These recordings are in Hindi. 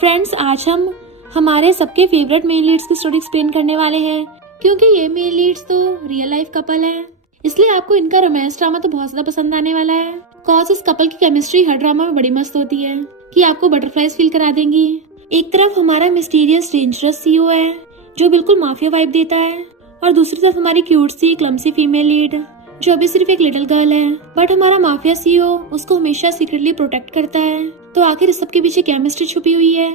फ्रेंड्स, आज हम हमारे सबके फेवरेट मेल लीड्स की स्टोरी एक्सप्लेन करने वाले हैं, क्योंकि ये मेल लीड्स तो रियल लाइफ कपल है, इसलिए आपको इनका रोमांस ड्रामा तो बहुत ज्यादा पसंद आने वाला है। कॉज इस कपल की केमिस्ट्री हर ड्रामा में बड़ी मस्त होती है कि आपको बटरफ्लाइज फील करा देंगी। एक तरफ हमारा मिस्टीरियस डेंजरस सीईओ है जो बिल्कुल माफिया वाइब देता है, और दूसरी तरफ हमारी क्यूट सी क्लमसी फीमेल लीड जो अभी सिर्फ एक लिटिल गर्ल है, बट हमारा माफिया सीईओ उसको हमेशा सीक्रेटली प्रोटेक्ट करता है। तो आखिर इस सब के पीछे क्या मिस्ट्री छुपी हुई है,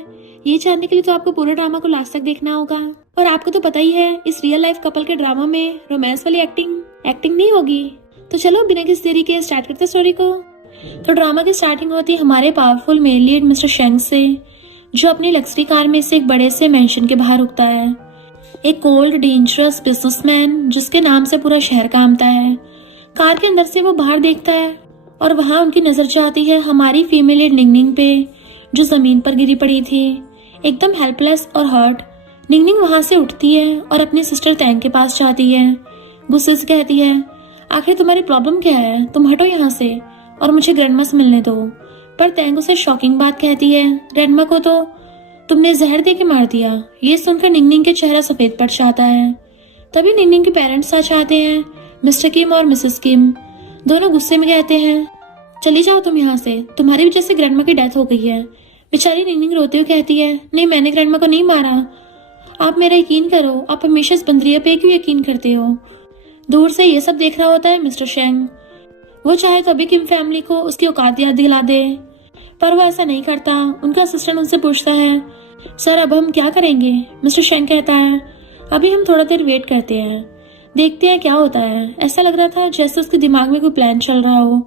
ये जानने के लिए तो आपको पूरे ड्रामा को लास्ट तक देखना होगा। और आपको तो पता ही है, इस रियल लाइफ कपल के ड्रामा में रोमांस वाली एक्टिंग नहीं होगी। तो चलो बिना किसी देरी के स्टार्ट करते स्टोरी को। तो ड्रामा की स्टार्टिंग होती है हमारे पावरफुल मेल लीड मिस्टर शेंग से, जो अपनी लग्जरी कार में से एक बड़े से मेंशन के बाहर रुकता है। एक कोल्ड डेंजरस बिजनेसमैन जिसके नाम से पूरा शहर कांपता है। कार के अंदर से वो बाहर देखता है और वहां उनकी नजर जाती है हमारी फीमेल लीड निंगनिंग पे, जो जमीन पर गिरी पड़ी थी एकदम हेल्पलेस और हर्ट। निंगनिंग वहां से उठती है और अपनी सिस्टर तैंग के पास जाती है। गुस्से से कहती है, आखिर तुम्हारी प्रॉब्लम क्या है, तुम हटो यहाँ से और मुझे ग्रैंडमा से मिलने दो। पर तैंग उसे शॉकिंग बात कहती है, ग्रैंडमा को तो तुमने जहर दे के मार दिया। ये सुनकर निंगनिंग के चेहरा सफेद पड़ जाता है। तभी निंगनिंग के पेरेंट्स आ जाते हैं, मिस्टर किम और मिसेस किम। दोनों गुस्से में कहते हैं, चली जाओ तुम यहाँ से, तुम्हारी वजह से ग्रैंडमा की डेथ हो गई है। बेचारी निंगनिंग रोते हुए कहती है, नहीं, मैंने ग्रैंडमा को नहीं मारा। आप मेरा यकीन करो, आप हमेशा इस बंदरिया पे क्यों यकीन करते हो। दूर से ये सब देख रहा होता है मिस्टर शेंग। वो चाहे तो अभी किम फैमिली को उसकी औकात याद दिला दे, पर वो ऐसा नहीं करता। उनका असिस्टेंट उनसे पूछता है, सर अब हम क्या करेंगे। मिस्टर शेंग कहता है, अभी हम थोड़ा देर वेट करते हैं, देखते हैं क्या होता है। ऐसा लग रहा था जैसे उसके दिमाग में कोई प्लान चल रहा हो।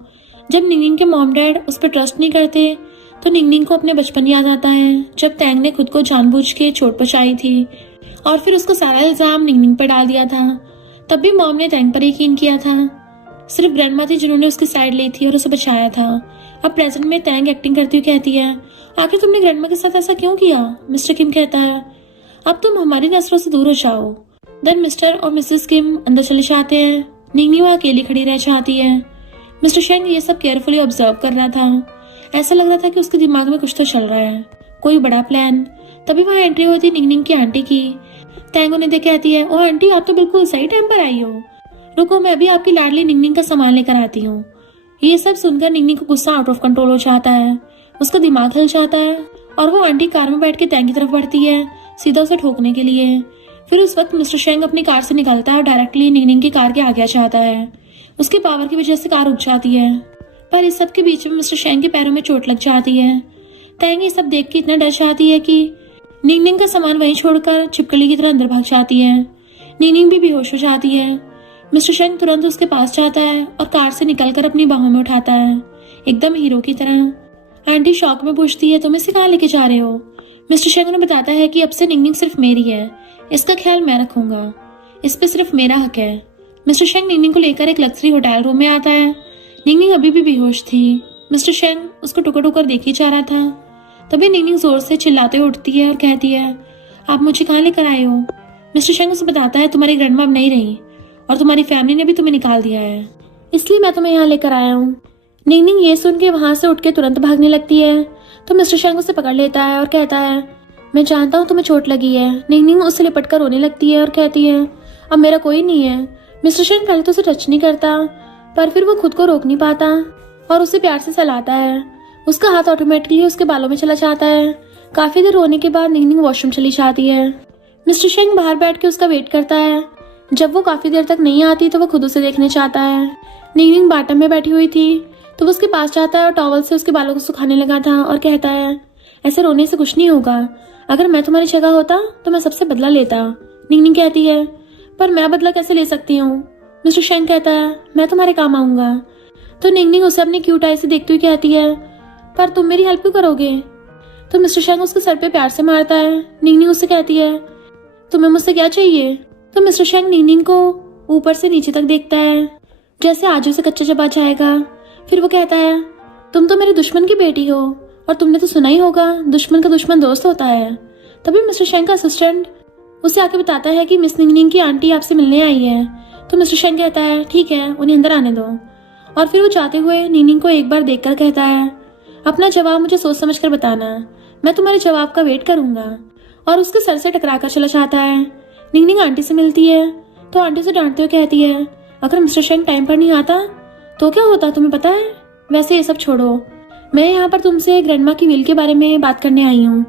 जब निंगनिंग के मॉम डैड उस पर ट्रस्ट नहीं करते तो निंगनिंग को अपने बचपन याद आता है, जब तैंग ने खुद को जानबूझ के चोट पहुंचाई थी और फिर उसको सारा इल्जाम निंगनिंग पर डाल दिया था। तब भी मॉम ने तैंग पर यकीन किया था। सिर्फ ग्रैंडमा थी जिन्होंने उसकी साइड ली थी और उसे बचाया था। अब प्रेजेंट में तैंग एक्टिंग करती हुई कहती है, आखिर तुमने ग्रैंडमा के साथ ऐसा क्यों किया। मिस्टर किम कहता है, अब तुम हमारी नजरों से दूर हो जाओ। देन मिस्टर और मिसेस किम अंदर चले जाते हैं। निंगनिंग वहाँ अकेली खड़ी रह जाती है। मिस्टर शेंग ये सब केयरफुली ऑब्जर्व कर रहा था। ऐसा लग रहा था कि उसके दिमाग में कुछ तो चल रहा है, कोई बड़ा प्लान। तभी वहाँ एंट्री होती है निंगनिंग की आंटी की। तैंग उन्हें देख कहती है, ओ आंटी, आप तो बिल्कुल सही टाइम पर आई हो। रुको, मैं अभी आपकी लाडली निंगनिंग का सामान लेकर आती हूँ। ये सब सुनकर निंगनिंग को गुस्सा आउट ऑफ कंट्रोल हो जाता है, उसका दिमाग हिल जाता है और वो आंटी कार में बैठ के तैंग की तरफ बढ़ती है, सीधा उसे ठोकने के लिए। फिर उस वक्त मिस्टर शेंग अपनी कार से निकलता है और डायरेक्टली निंगनिंग की कार के आगे आ जाता है। उसके पावर की वजह से कार रुक जाती है, पर इस सब के बीच में मिस्टर शेंग के पैरों में चोट लग जाती है। तैंग ये सब देख के इतना डर जाती है कि निंगनिंग का सामान वहीं छोड़कर छिपकली की तरह अंदर भाग जाती है। निंगनिंग भी बेहोश हो जाती है। मिस्टर शेंग तुरंत उसके पास जाता है और कार से निकलकर अपनी बाहों में उठाता है, एकदम हीरो की तरह। आंटी शॉक में पूछती है, तुम इसे कहाँ लेके जा रहे हो। मिस्टर शेंग उन्हें बताता है कि अब से निंगनिंग सिर्फ मेरी है, इसका ख्याल मैं रखूंगा, इस पे सिर्फ मेरा हक है। मिस्टर शेंग निंगनिंग को लेकर एक लग्जरी होटल रूम में आता है। निंगनिंग अभी भी बेहोश थी। मिस्टर शेंग उसको टुकर टुकर देखी जा रहा था। तभी निंगनिंग जोर से चिल्लाते हुए उठती है और कहती है, आप मुझे कहाँ लेकर आए हो। मिस्टर शेंग उसे बताता है, तुम्हारी ग्रैंडमा अब नहीं रही और तुम्हारी फैमिली ने भी तुम्हें निकाल दिया है, इसलिए मैं तुम्हें यहाँ लेकर आया हूँ। निंगनिंग ये सुन के वहां से उठ के तुरंत भागने लगती है, तो मिस्टर शेंग उसे पकड़ लेता है और कहता है, मैं जानता हूँ तुम्हें चोट लगी है। निंगनिंग उससे लिपट कर रोने लगती है और कहती है, अब मेरा कोई नहीं है। मिस्टर शेंग पहले तो उसे टच नहीं करता, पर फिर वो खुद को रोक नहीं पाता और उसे प्यार से सहलाता है। उसका हाथ ऑटोमेटिकली उसके बालों में चला जाता है। काफी देर रोने के बाद निंगनिंग वॉशरूम चली जाती है। मिस्टर शेंग बाहर बैठ के उसका वेट करता है। जब वो काफी देर तक नहीं आती तो वो खुद उसे देखने चाहता है। निंगनिंग बाटम में बैठी हुई थी, तो वो उसके पास जाता है और टॉवल से उसके बालों को सुखाने लगा था और कहता है, ऐसे रोने से कुछ नहीं होगा, अगर मैं तुम्हारी जगह होता तो मैं सबसे बदला लेता। निंगनिंग कहती है, पर मैं बदला कैसे ले सकती हूँ। मिस्टर शेंग कहता है, मैं तुम्हारे काम आऊंगा। तो निंगनिंग उसे अपनी क्यूट आई से देखती हुई कहती है, पर तुम मेरी हेल्प क्यों करोगे। तो मिस्टर शेंग उसके सर पे प्यार से मारता है। निंगनिंग उससे कहती है, तुम्हें मुझसे क्या चाहिए। तो मिस्टर शेंग निंगनिंग को ऊपर से नीचे तक देखता है, जैसे आज उसे कच्चा चबा जाएगा। फिर वो कहता है, तुम तो मेरे दुश्मन की बेटी हो और तुमने तो सुना ही होगा, दुश्मन का दुश्मन दोस्त होता है। तभी मिस्टर शेंग का असिस्टेंट उसे आके बताता है कि मिस निंगनिंग की आंटी आपसे मिलने आई है। तो मिस्टर शेंग कहता है, ठीक है, उन्हें अंदर आने दो। और फिर वो जाते हुए निंगनिंग को एक बार देखकर कहता है, अपना जवाब मुझे सोच समझ कर बताना, मैं तुम्हारे जवाब का वेट करूंगा। और उसके सर से टकरा कर चला जाता है। निंगनिंग आंटी से मिलती है तो आंटी से डांटते हुए कहती है, अगर मिस्टर शेंग टाइम पर नहीं आता तो क्या होता तुम्हें पता है? वैसे ये सब छोड़ो, मैं यहाँ पर तुमसे ग्रैंडमा की विल के बारे में बात करने आई हूँ।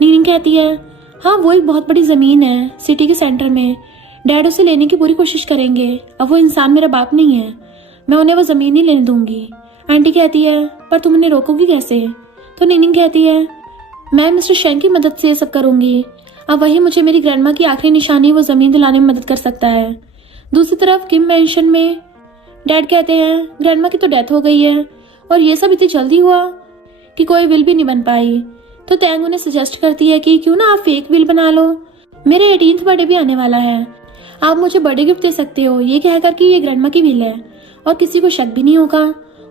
निंगनिंग कहती है, हाँ वो एक बहुत बड़ी जमीन है सिटी के सेंटर में, डैड उसे लेने की पूरी कोशिश करेंगे। अब वो इंसान मेरा बाप नहीं है, मैं उन्हें वो जमीन नहीं लेने दूंगी। आंटी कहती है, पर तुम उन्हें रोकोगी कैसे? तो निंगनिंग कहती है, मैं मिस्टर शेंग की मदद से ये सब करूंगी। अब वही मुझे मेरी ग्रैंडमा की आखिरी निशानी वो जमीन दिलाने में मदद कर सकता है। दूसरी तरफ किम मैंशन में डैड कहते हैं, ग्रैंडमा की तो डेथ हो गई है और ये सब इतनी जल्दी हुआ कि कोई विल भी नहीं बन पाई। तो टैंग उन्हें सजेस्ट करती है कि क्यों ना आप फेक विल बना लो, मेरे 18th बर्थडे भी आने वाला है, आप मुझे बर्थडे गिफ्ट दे सकते हो, ये कहकर कि ये ग्रैंडमा की विल है और किसी को शक भी नहीं होगा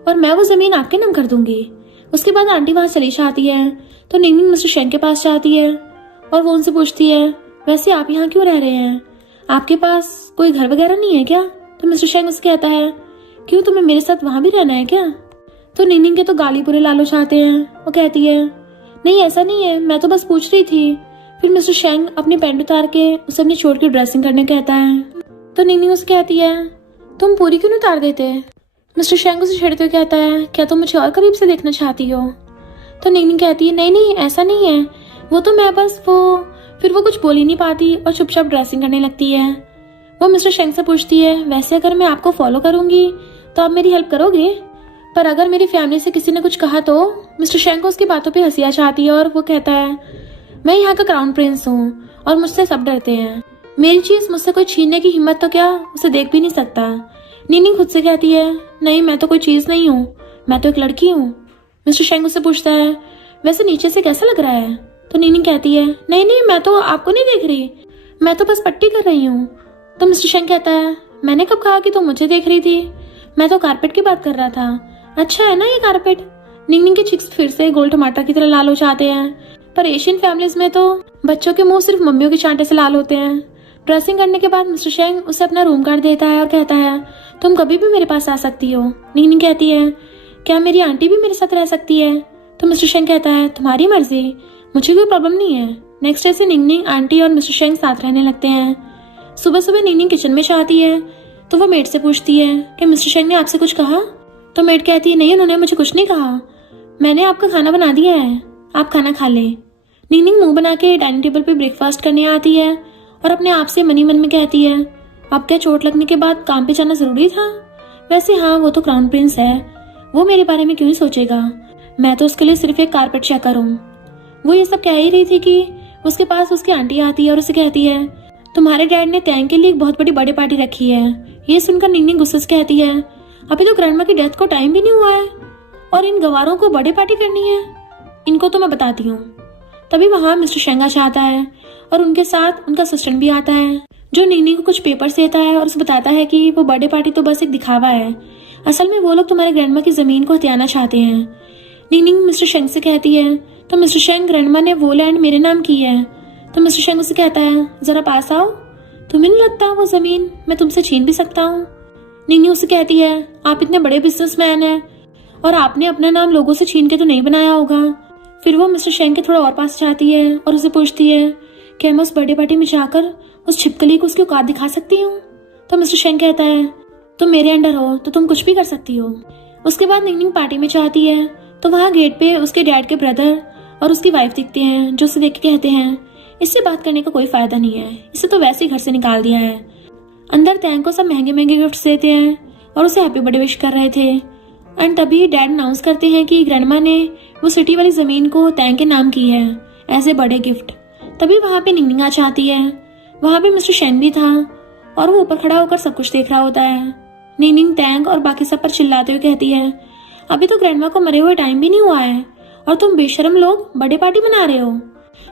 और मैं वो जमीन आपके नाम कर दूंगी। उसके बाद आंटी वहां चली जाती है तो निंगनिंग मिस्टर शेंग के पास जाती है और वो उनसे पूछती है, वैसे आप यहाँ क्यों रह रहे हैं, आपके पास कोई घर वगैरह नहीं है क्या? तो मिस्टर शेंग उससे कहता है, क्यों तुम्हें मेरे साथ वहां भी रहना है क्या? तो निंगनिंग के तो गाली पूरे लालो चाहते हैं। वो कहती है, नहीं ऐसा नहीं है, मैं तो बस पूछ रही थी। फिर मिस्टर शेंग अपनी पैंट उतार के उसे अपनी चोट की ड्रेसिंग करने कहता है। तो निंगनिंग उसे कहती है, तुम पूरी क्यों नहीं उतार देते? मिस्टर शेंग उसे छेड़ते हुए कहता है, क्या तुम मुझे और करीब से देखना चाहती हो? तो निंगनिंग कहती है, नहीं नहीं ऐसा नहीं है, वो तो मैं बस फिर वो कुछ बोल ही नहीं पाती और चुपचाप ड्रेसिंग करने लगती है। वो मिस्टर शेंग से पूछती है, वैसे अगर मैं आपको फॉलो करूंगी तो आप मेरी हेल्प करोगे? पर अगर मेरी फैमिली से किसी ने कुछ कहा तो? मिस्टर शेंग को उसकी बातों पे हंसी आ जाती है और वो कहता है, मैं यहाँ का क्राउन प्रिंस हूँ और मुझसे सब डरते हैं, मेरी चीज मुझसे कोई छीनने की हिम्मत तो क्या उसे देख भी नहीं सकता। निंगनिंग खुद से कहती है, नहीं मैं तो कोई चीज नहीं हूँ, मैं तो एक लड़की हूँ। मिस्टर शेंग उससे पूछता है, वैसे नीचे से कैसा लग रहा है? तो निंगनिंग कहती है, नहीं नहीं मैं तो आपको नहीं देख रही, मैं तो बस पट्टी कर रही हूँ। तो मिस्टर शेंग कहता है, मैंने कब कहा कि तुम मुझे देख रही थी, मैं तो कारपेट की बात कर रहा था। अच्छा है ना ये कारपेट? निंगनिंग के चिक्स फिर से गोल टमाटर की तरह लाल हो जाते हैं, पर एशियन फैमिलीज में तो बच्चों के मुंह सिर्फ मम्मियों के चांटे से लाल होते हैं। ड्रेसिंग करने के बाद मिस्टर शेंग उसे अपना रूम कार्ड देता है और कहता है, तुम कभी भी मेरे पास आ सकती हो। निंगनिंग कहती है, क्या मेरी आंटी भी मेरे साथ रह सकती है? तो मिस्टर शेंग कहता है, तुम्हारी मर्जी, मुझे कोई प्रॉब्लम नहीं है। नेक्स्ट डे से निंगनिंग, आंटी और मिस्टर शेंग साथ रहने लगते हैं। सुबह सुबह निंगनिंग किचन में जाती है तो वो मेड से पूछती है कि मिस्टर शेंग ने आपसे कुछ कहा? तो मेड कहती है, नहीं उन्होंने मुझे कुछ नहीं कहा, मैंने आपका खाना बना दिया है, आप खाना खा लें। निंगनिंग मुंह बना के डाइनिंग टेबल पे ब्रेकफास्ट करने आती है और अपने आप से मनी मन में कहती है, अब क्या चोट लगने के बाद काम पे जाना जरूरी था? वैसे हाँ वो तो क्राउन प्रिंस है, वो मेरे बारे में क्यों ही सोचेगा, मैं तो उसके लिए सिर्फ एक कारपेट चेकर हूँ। वो ये सब कह ही रही थी कि उसके पास उसकी आंटी आती है और उसे कहती है, तुम्हारे डैड ने टैंग के लिए एक बहुत बड़ी बर्थडे पार्टी रखी है। ये सुनकर निंगनिंग गुस्से से कहती है, अभी तो ग्रैंडमा की डेथ को टाइम भी नहीं हुआ है और इन गवारों को बर्थडे पार्टी करनी है, इनको तो मैं बताती हूँ। तभी वहां मिस्टर शेंग आता है और उनके साथ उनका असिस्टेंट भी आता है जो निंगनिंग को कुछ पेपर्स देता है और उसे बताता है कि वो बर्थडे पार्टी तो बस एक दिखावा है, असल में वो लोग तुम्हारे ग्रैंडमा की जमीन को हथियाना चाहते हैं। निंगनिंग मिस्टर शेंग से कहती है, तो मिस्टर शेंग ग्रैंडमा ने वो लैंड मेरे नाम की है। तो मिस्टर शेंग उसे कहता है, जरा पास आओ, तुम्हें नहीं लगता वो जमीन मैं तुमसे छीन भी सकता हूँ? निंगनिंग उसे कहती है, आप इतने बड़े बिजनेसमैन हैं और आपने अपना नाम लोगों से छीन के तो नहीं बनाया होगा। फिर वो मिस्टर शेंग के थोड़ा और पास जाती है और उसे पूछती है, क्या मैं उस बर्थडे पार्टी में जाकर उस छिपकली को उसकी औकात दिखा सकती हूँ? तो मिस्टर शेंग कहता है, तुम मेरे अंडर हो तो तुम कुछ भी कर सकती हो। उसके बाद निंगनिंग पार्टी में जाती है तो वहाँ गेट पे उसके डैड के ब्रदर और उसकी वाइफ दिखते हैं जो उसे देख के कहते हैं, इससे बात करने का कोई फायदा नहीं है, इसे तो वैसे ही घर से निकाल दिया है। अंदर टैंग को सब महंगे महंगे गिफ्ट्स देते हैं और उसे हैप्पी बर्थडे विश कर रहे थे। एंड तभी डैड अनाउंस करते हैं कि ग्रैंडमा ने वो सिटी वाली जमीन को टैंग के नाम की है एज ए बर्थडे गिफ्ट। तभी वहाँ पे निंगनिंग आ जाती है, वहाँ पे मिस्टर शेंग भी था और वो ऊपर खड़ा होकर सब कुछ देख रहा होता है। निंगनिंग टैंग और बाकी सब पर चिल्लाते हुए कहती है, अभी तो ग्रैंडमा को मरे हुए टाइम भी नहीं हुआ है और तुम बेशरम लोग बर्थडे पार्टी मना रहे हो,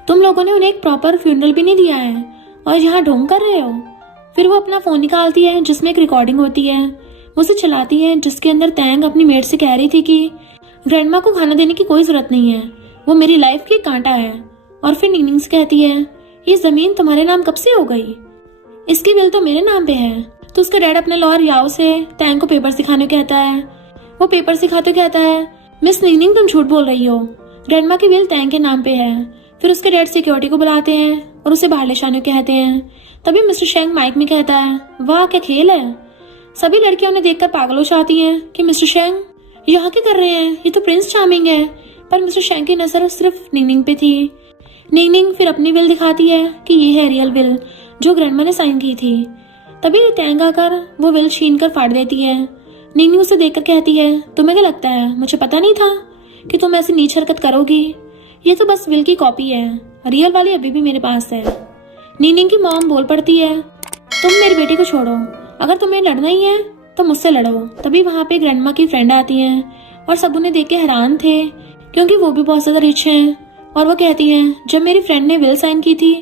तुम लोगों ने उन्हें एक प्रॉपर फ्यूनरल भी नहीं दिया है और यहाँ ढोंग कर रहे हो। फिर वो अपना फोन निकालती है जिसमें एक रिकॉर्डिंग होती है, वो उसे चलाती है जिसके अंदर टैंग अपनी मेड से कह रही थी कि ग्रैंडमा को खाना देने की कोई जरूरत नहीं है, वो मेरी लाइफ की कांटा है। और फिर निंगनिंग से कहती है, ये जमीन तुम्हारे नाम कब से हो गई, इसकी विल तो मेरे नाम पे है। तो उसका डैड अपने लॉयर याओ से टैंग को पेपर्स दिखाने कहता है, वो पेपर्स दिखाते कहता है, मिस निंगनिंग, तुम झूठ बोल रही हो। ग्रैंडमा की विल टैंग के नाम पे है। फिर उसके डैड सिक्योरिटी को बुलाते हैं और उसे बाहर ले जाने को कहते हैं। तभी मिस्टर शेंग माइक में कहता है, वाह क्या खेल है। सभी लड़कियां उन्हें देखकर पागल हो जाती हैं कि मिस्टर शेंग यहाँ क्या कर रहे हैं, ये तो प्रिंस चार्मिंग है। पर मिस्टर शेंग की नजर सिर्फ निंगनिंग पे थी। निंगनिंग फिर अपनी विल दिखाती है कि ये है रियल विल जो ग्रैंडमा ने साइन की थी। तभी टैंग आकर वो विल छीन कर फाड़ देती है। निंगनिंग उसे देखकर कहती है, तुम्हें क्या लगता है मुझे पता नहीं था कि तुम ऐसी नीच हरकत करोगी। ये तो बस विल की कॉपी है, रियल वाली अभी भी मेरे पास है। निंगनिंग की मॉम बोल पड़ती है, तुम मेरी बेटी को छोड़ो, अगर तुम्हें लड़ना ही है तो मुझसे लड़ो। तभी वहाँ पे ग्रैंडमा की फ्रेंड आती हैं और सब उन्हें देख के हैरान थे क्योंकि वो भी बहुत ज्यादा रिच हैं। और वो कहती हैं, जब मेरी फ्रेंड ने विल साइन की थी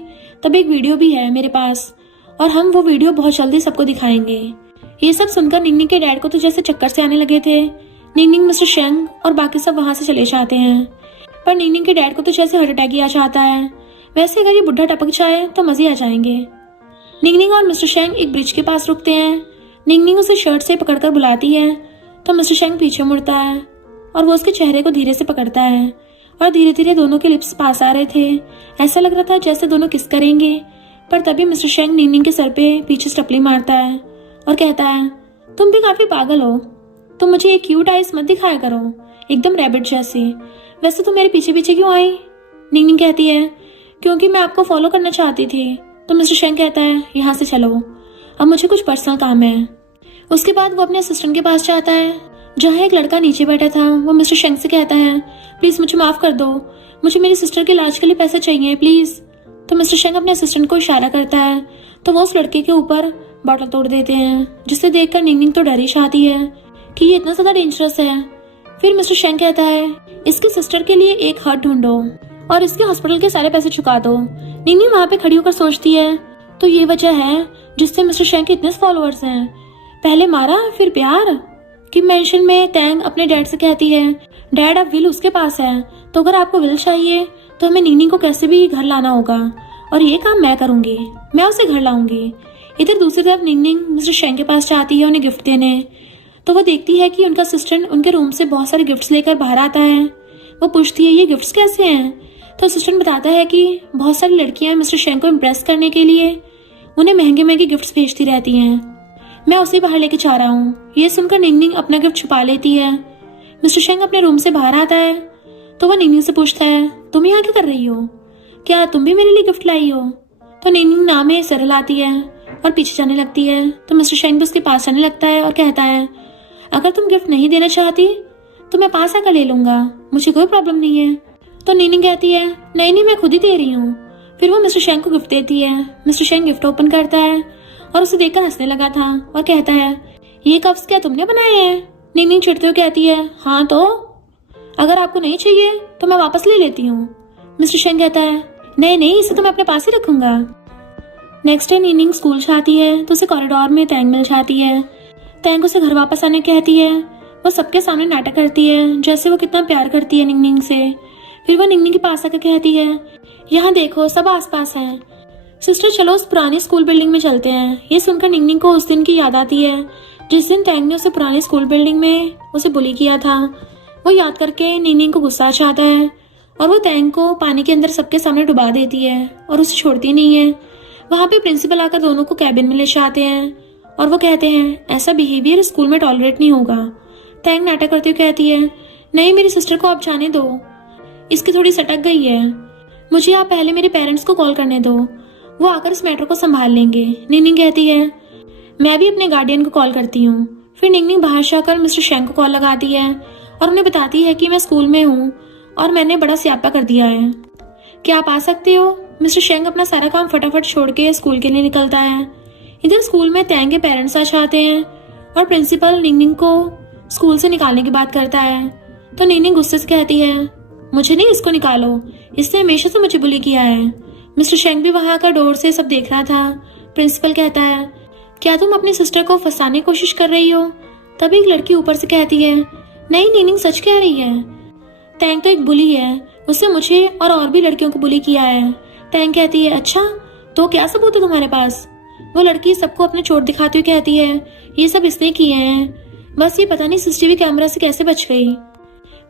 तब एक वीडियो भी है मेरे पास और हम वो वीडियो बहुत जल्दी सबको दिखाएंगे। ये सब सुनकर निंगनिंग के डैड को तो जैसे चक्कर से आने लगे थे। निंगनिंग, मिस्टर शेंग और बाकी सब वहां से चले जाते हैं। पर निंगनिंग के डैड को तो जैसे हार्ट अटैक ही आ जाता है। वैसे अगर ये बुढ़ा टपक जाए तो मजे आ जाएंगे। निंगनिंग और मिस्टर शेंग एक ब्रिज के पास रुकते हैं। निंगनिंग उसे शर्ट से पकड़कर बुलाती है तो मिस्टर शेंग पीछे मुड़ता है और वो उसके चेहरे को धीरे से पकड़ता है और धीरे धीरे दोनों के लिप्स पास आ रहे थे। ऐसा लग रहा था जैसे दोनों किस करेंगे। पर तभी मिस्टर शेंग निंगनिंग के सर पे पीछे स्टपली मारता है और कहता है, तुम भी काफी पागल हो, तुम मुझे एक क्यूट आइस मत दिखाया करो, एकदम रैबिट जैसी। वैसे तुम मेरे पीछे पीछे क्यों आई? निंगनिंग कहती है, क्योंकि मैं आपको फॉलो करना चाहती थी। तो मिस्टर शेंग कहता है, यहाँ से चलो, अब मुझे कुछ पर्सनल काम है। उसके बाद वो अपने असिस्टेंट के पास जाता है जहाँ एक लड़का नीचे बैठा था। वो मिस्टर शेंग से कहता है, प्लीज मुझे माफ कर दो, मुझे मेरी सिस्टर के इलाज के लिए पैसे चाहिए प्लीज। तो मिस्टर शेंग अपने असिस्टेंट को इशारा करता है तो वो उस लड़के के ऊपर बॉटल तोड़ देते हैं, जिसे देखकर निंगनिंग तो डर ही जाती है कि ये इतना ज्यादा डेंजरस है। फिर मिस्टर शेंग कहता है, इसकी सिस्टर के लिए एक हर्ट ढूंढो और इसके हॉस्पिटल के सारे पैसे चुका दो। निंगनिंग वहां पे खड़ी होकर सोचती है, तो ये वजह है जिससे मिस्टर शेंग के इतने फॉलोअर्स हैं। पहले मारा फिर प्यार। कि मेंशन में टैंग अपने डैड से कहती है, डैड अब विल उसके पास है, तो अगर आपको विल चाहिए तो हमें निंगनिंग को कैसे भी घर लाना होगा और ये काम मैं करूंगी, मैं उसे घर लाऊंगी। इधर दूसरी तरफ निंगनिंग मिस्टर शेंग के पास जाती है उन्हें गिफ्ट देने। तो वो देखती है कि उनका असिस्टेंट उनके रूम से बहुत सारे गिफ्ट्स लेकर बाहर आता है। वो पूछती है, ये गिफ्ट्स कैसे हैं? तो असिस्टेंट बताता है कि बहुत सारी लड़कियां मिस्टर शेंग को इम्प्रेस करने के लिए उन्हें महंगे महंगे गिफ्ट्स भेजती रहती हैं। मैं उसे बाहर लेके जा रहा हूँ। ये सुनकर निंगनिंग अपना गिफ्ट छुपा लेती है। मिस्टर शेंग अपने रूम से बाहर आता है तो वह निंगनिंग से पूछता है, तुम यहाँ क्या कर रही हो? क्या तुम भी मेरे लिए गिफ्ट लाई हो? तो निंगनिंग नाम में सर लाती है और पीछे जाने लगती है। तो मिस्टर शेंग भी उसके पास जाने लगता है और कहता है, अगर तुम गिफ्ट नहीं देना चाहती तो मैं पास आकर ले लूंगा, मुझे कोई प्रॉब्लम नहीं है। तो निंगनिंग कहती है, नहीं नहीं मैं खुद ही दे रही हूँ। फिर वो मिस्टर शेंग को गिफ्ट देती है। मिस्टर शेंग गिफ्ट ओपन करता है और उसे देखकर हंसने लगा था और कहता है, ये कप्स क्या तुमने बनाए हैं? निंगनिंग चिढ़ते हुए कहती है, हाँ तो अगर आपको नहीं चाहिए तो मैं वापस ले लेती हूँ। मिस्टर शेंग कहता है, नहीं नहीं इसे तो मैं अपने पास ही रखूंगा। नेक्स्ट डे निंगनिंग स्कूल जाती है तो उसे कॉरिडोर में टैंग मिल जाती है। टैंग उसे घर वापस आने कहती है। वो सबके सामने नाटक करती है जैसे वो कितना प्यार करती है निंगनिंग से। फिर वो निंगनिंग के पास आकर कहती है, यहाँ देखो सब आसपास हैं, सिस्टर चलो उस पुरानी स्कूल बिल्डिंग में चलते हैं। ये सुनकर निंगनिंग को उस दिन की याद आती है जिस दिन टैंग ने उसे पुरानी स्कूल बिल्डिंग में उसे बुली किया था। वो याद करके निंगनिंग को गुस्सा आ जाता है और वो टैंग को पानी के अंदर सबके सामने डुबा देती है और उसे छोड़ती नहीं है। वहाँ पे प्रिंसिपल आकर दोनों को कैबिन में ले जाते हैं और वो कहते हैं, ऐसा बिहेवियर स्कूल में टॉलरेट नहीं होगा। टैंग नाटक करते हुए कहती है, नहीं मेरी सिस्टर को आप जाने दो, इसकी थोड़ी सटक गई है, मुझे आप पहले मेरे पेरेंट्स को कॉल करने दो, वो आकर इस मैटर को संभाल लेंगे। निंगनिंग कहती है, मैं भी अपने गार्डियन को कॉल करती हूँ। फिर निंगनिंग बाहर जाकर मिस्टर शेंग को कॉल लगाती है और उन्हें बताती है कि मैं स्कूल में हूँ और मैंने बड़ा स्यापा कर दिया है, क्या आप आ सकते हो? मिस्टर शेंग अपना सारा काम फटाफट छोड़ के स्कूल के लिए निकलता है। इधर स्कूल में टैंग के पेरेंट्स आ जाते हैं और प्रिंसिपल निंगनिंग को स्कूल से निकालने की बात करता है। तो निंगनिंग गुस्से से कहती है, मुझे नहीं, इसको निकालो, इसने हमेशा से मुझे बुली किया है। मिस्टर शेंग भी वहां का डोर से सब देख रहा था। प्रिंसिपल कहता है, क्या तुम अपनी सिस्टर को फंसाने की कोशिश कर रही हो? तभी एक लड़की ऊपर से कहती है, नहीं निंगनिंग सच कह रही है, टैंग तो एक बुली है, उसने मुझे और भी लड़कियों को बुली किया है। टैंग कहती है, अच्छा तो क्या सबूत है तुम्हारे पास? वो लड़की सबको अपने चोट दिखाती हुई कहती है, ये सब इसने किए हैं, बस ये पता नहीं सीसीटीवी कैमरा से कैसे बच गई।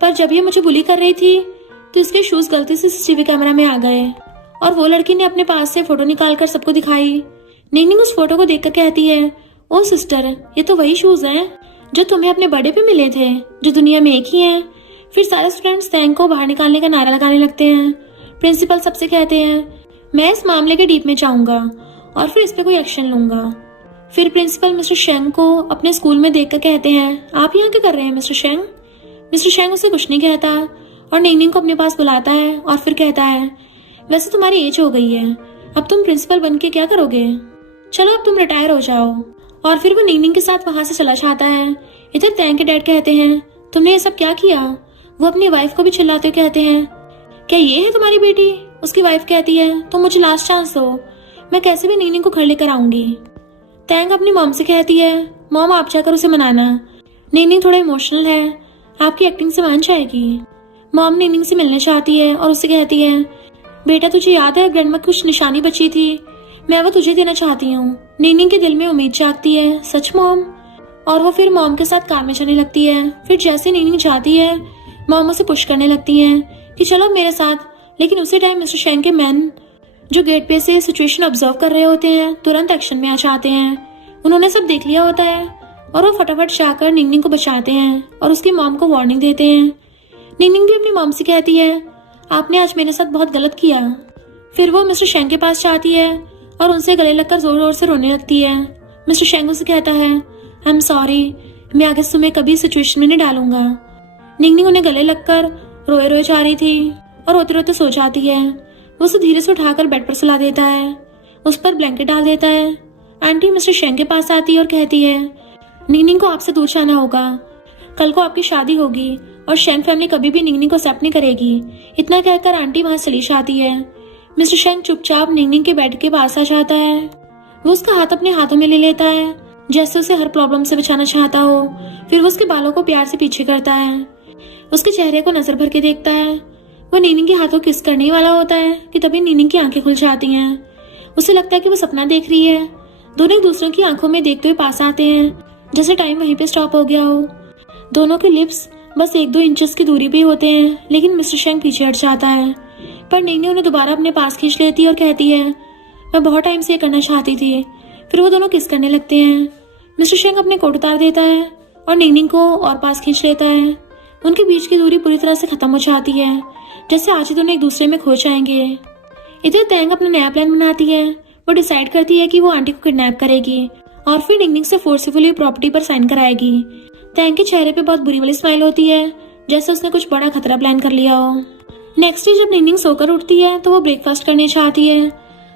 पर जब ये मुझे बुली कर रही थी तो इसके शूज गलती से सीसीटीवी कैमरा में आ गए और वो लड़की ने अपने पास से फोटो निकालकर सबको दिखाई। निंगनिंग उस फोटो को देखकर कहती है, ओ सिस्टर, ये तो वही शूज हैं जो तुम्हें अपने बर्थडे पे मिले थे, जो दुनिया में एक ही हैं। फिर सारे स्टूडेंट्स टैंक को बाहर निकालने का नारा लगाने लगते हैं। प्रिंसिपल सबसे कहते हैं, मैं इस मामले के डीप में जाऊंगा और फिर इस पे कोई एक्शन लूंगा। फिर प्रिंसिपल मिस्टर शेंग को अपने स्कूल में देखकर कहते हैं, आप यहाँ क्या कर रहे हैं मिस्टर शेंग? मिस्टर शेंग उसे कुछ नहीं कहता और निंगनिंग को अपने पास बुलाता है और फिर कहता है, वैसे तुम्हारी एज हो गई है, अब तुम प्रिंसिपल बन के क्या करोगे? चलो अब तुम रिटायर हो जाओ। और फिर वो निंगनिंग के साथ वहां से चला जाता है। इधर टैंग के डैड कहते हैं, तुमने ये सब क्या किया? वो अपनी वाइफ को भी चिल्लाते हुए कहते हैं, क्या ये है तुम्हारी बेटी? उसकी वाइफ कहती है, तुम मुझे लास्ट चांस दो, मैं कैसे भी निंगनिंग को घर लेकर आऊंगी। टैंग अपनी मॉम से कहती है, मॉम आप जाकर उसे मनाना, निंगनिंग थोड़ा इमोशनल है, आपकी एक्टिंग से मान जाएगी। मॉम निंगनिंग से मिलने चाहती है और उसे कहती है, बेटा तुझे याद है ग्रैंडमा की कुछ निशानी बची थी, मैं वो तुझे देना चाहती हूँ। निंगनिंग के दिल में उम्मीद जागती है, सच मॉम? और वो फिर मॉम के साथ कार में चलने लगती है। फिर जैसे निंगनिंग जाती है, मॉम उसे पुश करने लगती है कि चलो मेरे साथ। लेकिन उसी टाइम मिस्टर शेंग के मैन जो गेट पे से सिचुएशन ऑब्जर्व कर रहे होते हैं तुरंत एक्शन में आ जाते हैं। उन्होंने सब देख लिया होता है और वो फटाफट जाकर निंगनिंग को बचाते हैं और उसकी मॉम को वार्निंग देते हैं। निंगनिंग भी अपनी मॉम से कहती है, आपने आज मेरे साथ बहुत गलत किया। फिर वो मिस्टर शेंग के पास जाती है और उनसे गले लगकर जोर जोर से रोने लगती है। मिस्टर शेंग उसे कहता है, आई एम सॉरी, मैं आगे से तुम्हें कभी सिचुएशन में नहीं डालूंगा। निंगनिंग उन्हें गले लगकर रोए रोए जा रही थी और रोते रोते सो जाती है। वो उसे धीरे से उठाकर बेड पर सुला देता है, उस पर ब्लैंकेट डाल देता है। आंटी मिस्टर शेंग के पास आती है और कहती है, निंगनिंग को आपसे दूर जाना होगा, कल को आपकी शादी होगी और शेंग फैमिली कभी भी निंगनिंग को एक्सेप्ट नहीं करेगी। इतना कहकर आंटी वहां चली जाती है। मिस्टर शेंग चुपचाप निंगनिंग के बेड के पास आ जाता है। वो उसका हाथ अपने हाथों में ले लेता है जैसे उसे हर प्रॉब्लम से बचाना चाहता हो। फिर वो उसके बालों को प्यार से पीछे करता है, उसके चेहरे को नजर भर के देखता है। वो निंगनिंग के हाथों किस करने वाला होता है कि तभी निंगनिंग की आंखें खुल जाती हैं। उसे लगता है कि वो सपना देख रही है। दोनों एक दूसरे की आंखों में देखते हुए पास आते हैं जैसे टाइम वहीं पे स्टॉप हो गया हो। दोनों के लिप्स बस 1-2 इंचेस की दूरी पे होते हैं, लेकिन मिस्टर शेंग पीछे हट जाता है। पर निंगनिंग उन्हें दोबारा अपने पास खींच लेती है और कहती है, मैं बहुत टाइम से ये करना चाहती थी। फिर वो दोनों किस करने लगते हैं। मिस्टर शेंग अपने कोट उतार देता है और निंगनिंग को और पास खींच लेता है। उनके बीच की दूरी पूरी तरह से खत्म हो जाती है, जैसे आज ही दोनों एक दूसरे में खो जाएंगे। इधर टैंग अपना नया प्लान बनाती है। वो डिसाइड करती है कि वो आंटी को किडनैप करेगी और फिर निंगनिंग से फोर्सफुली प्रॉपर्टी पर साइन कराएगी। टैंग के चेहरे पे बहुत बुरी वाली स्माइल होती है, जैसे उसने कुछ बड़ा खतरा प्लान कर लिया हो। नेक्स्ट डे जब निंगनिंग सोकर उठती है तो वो ब्रेकफास्ट करने चाहती है।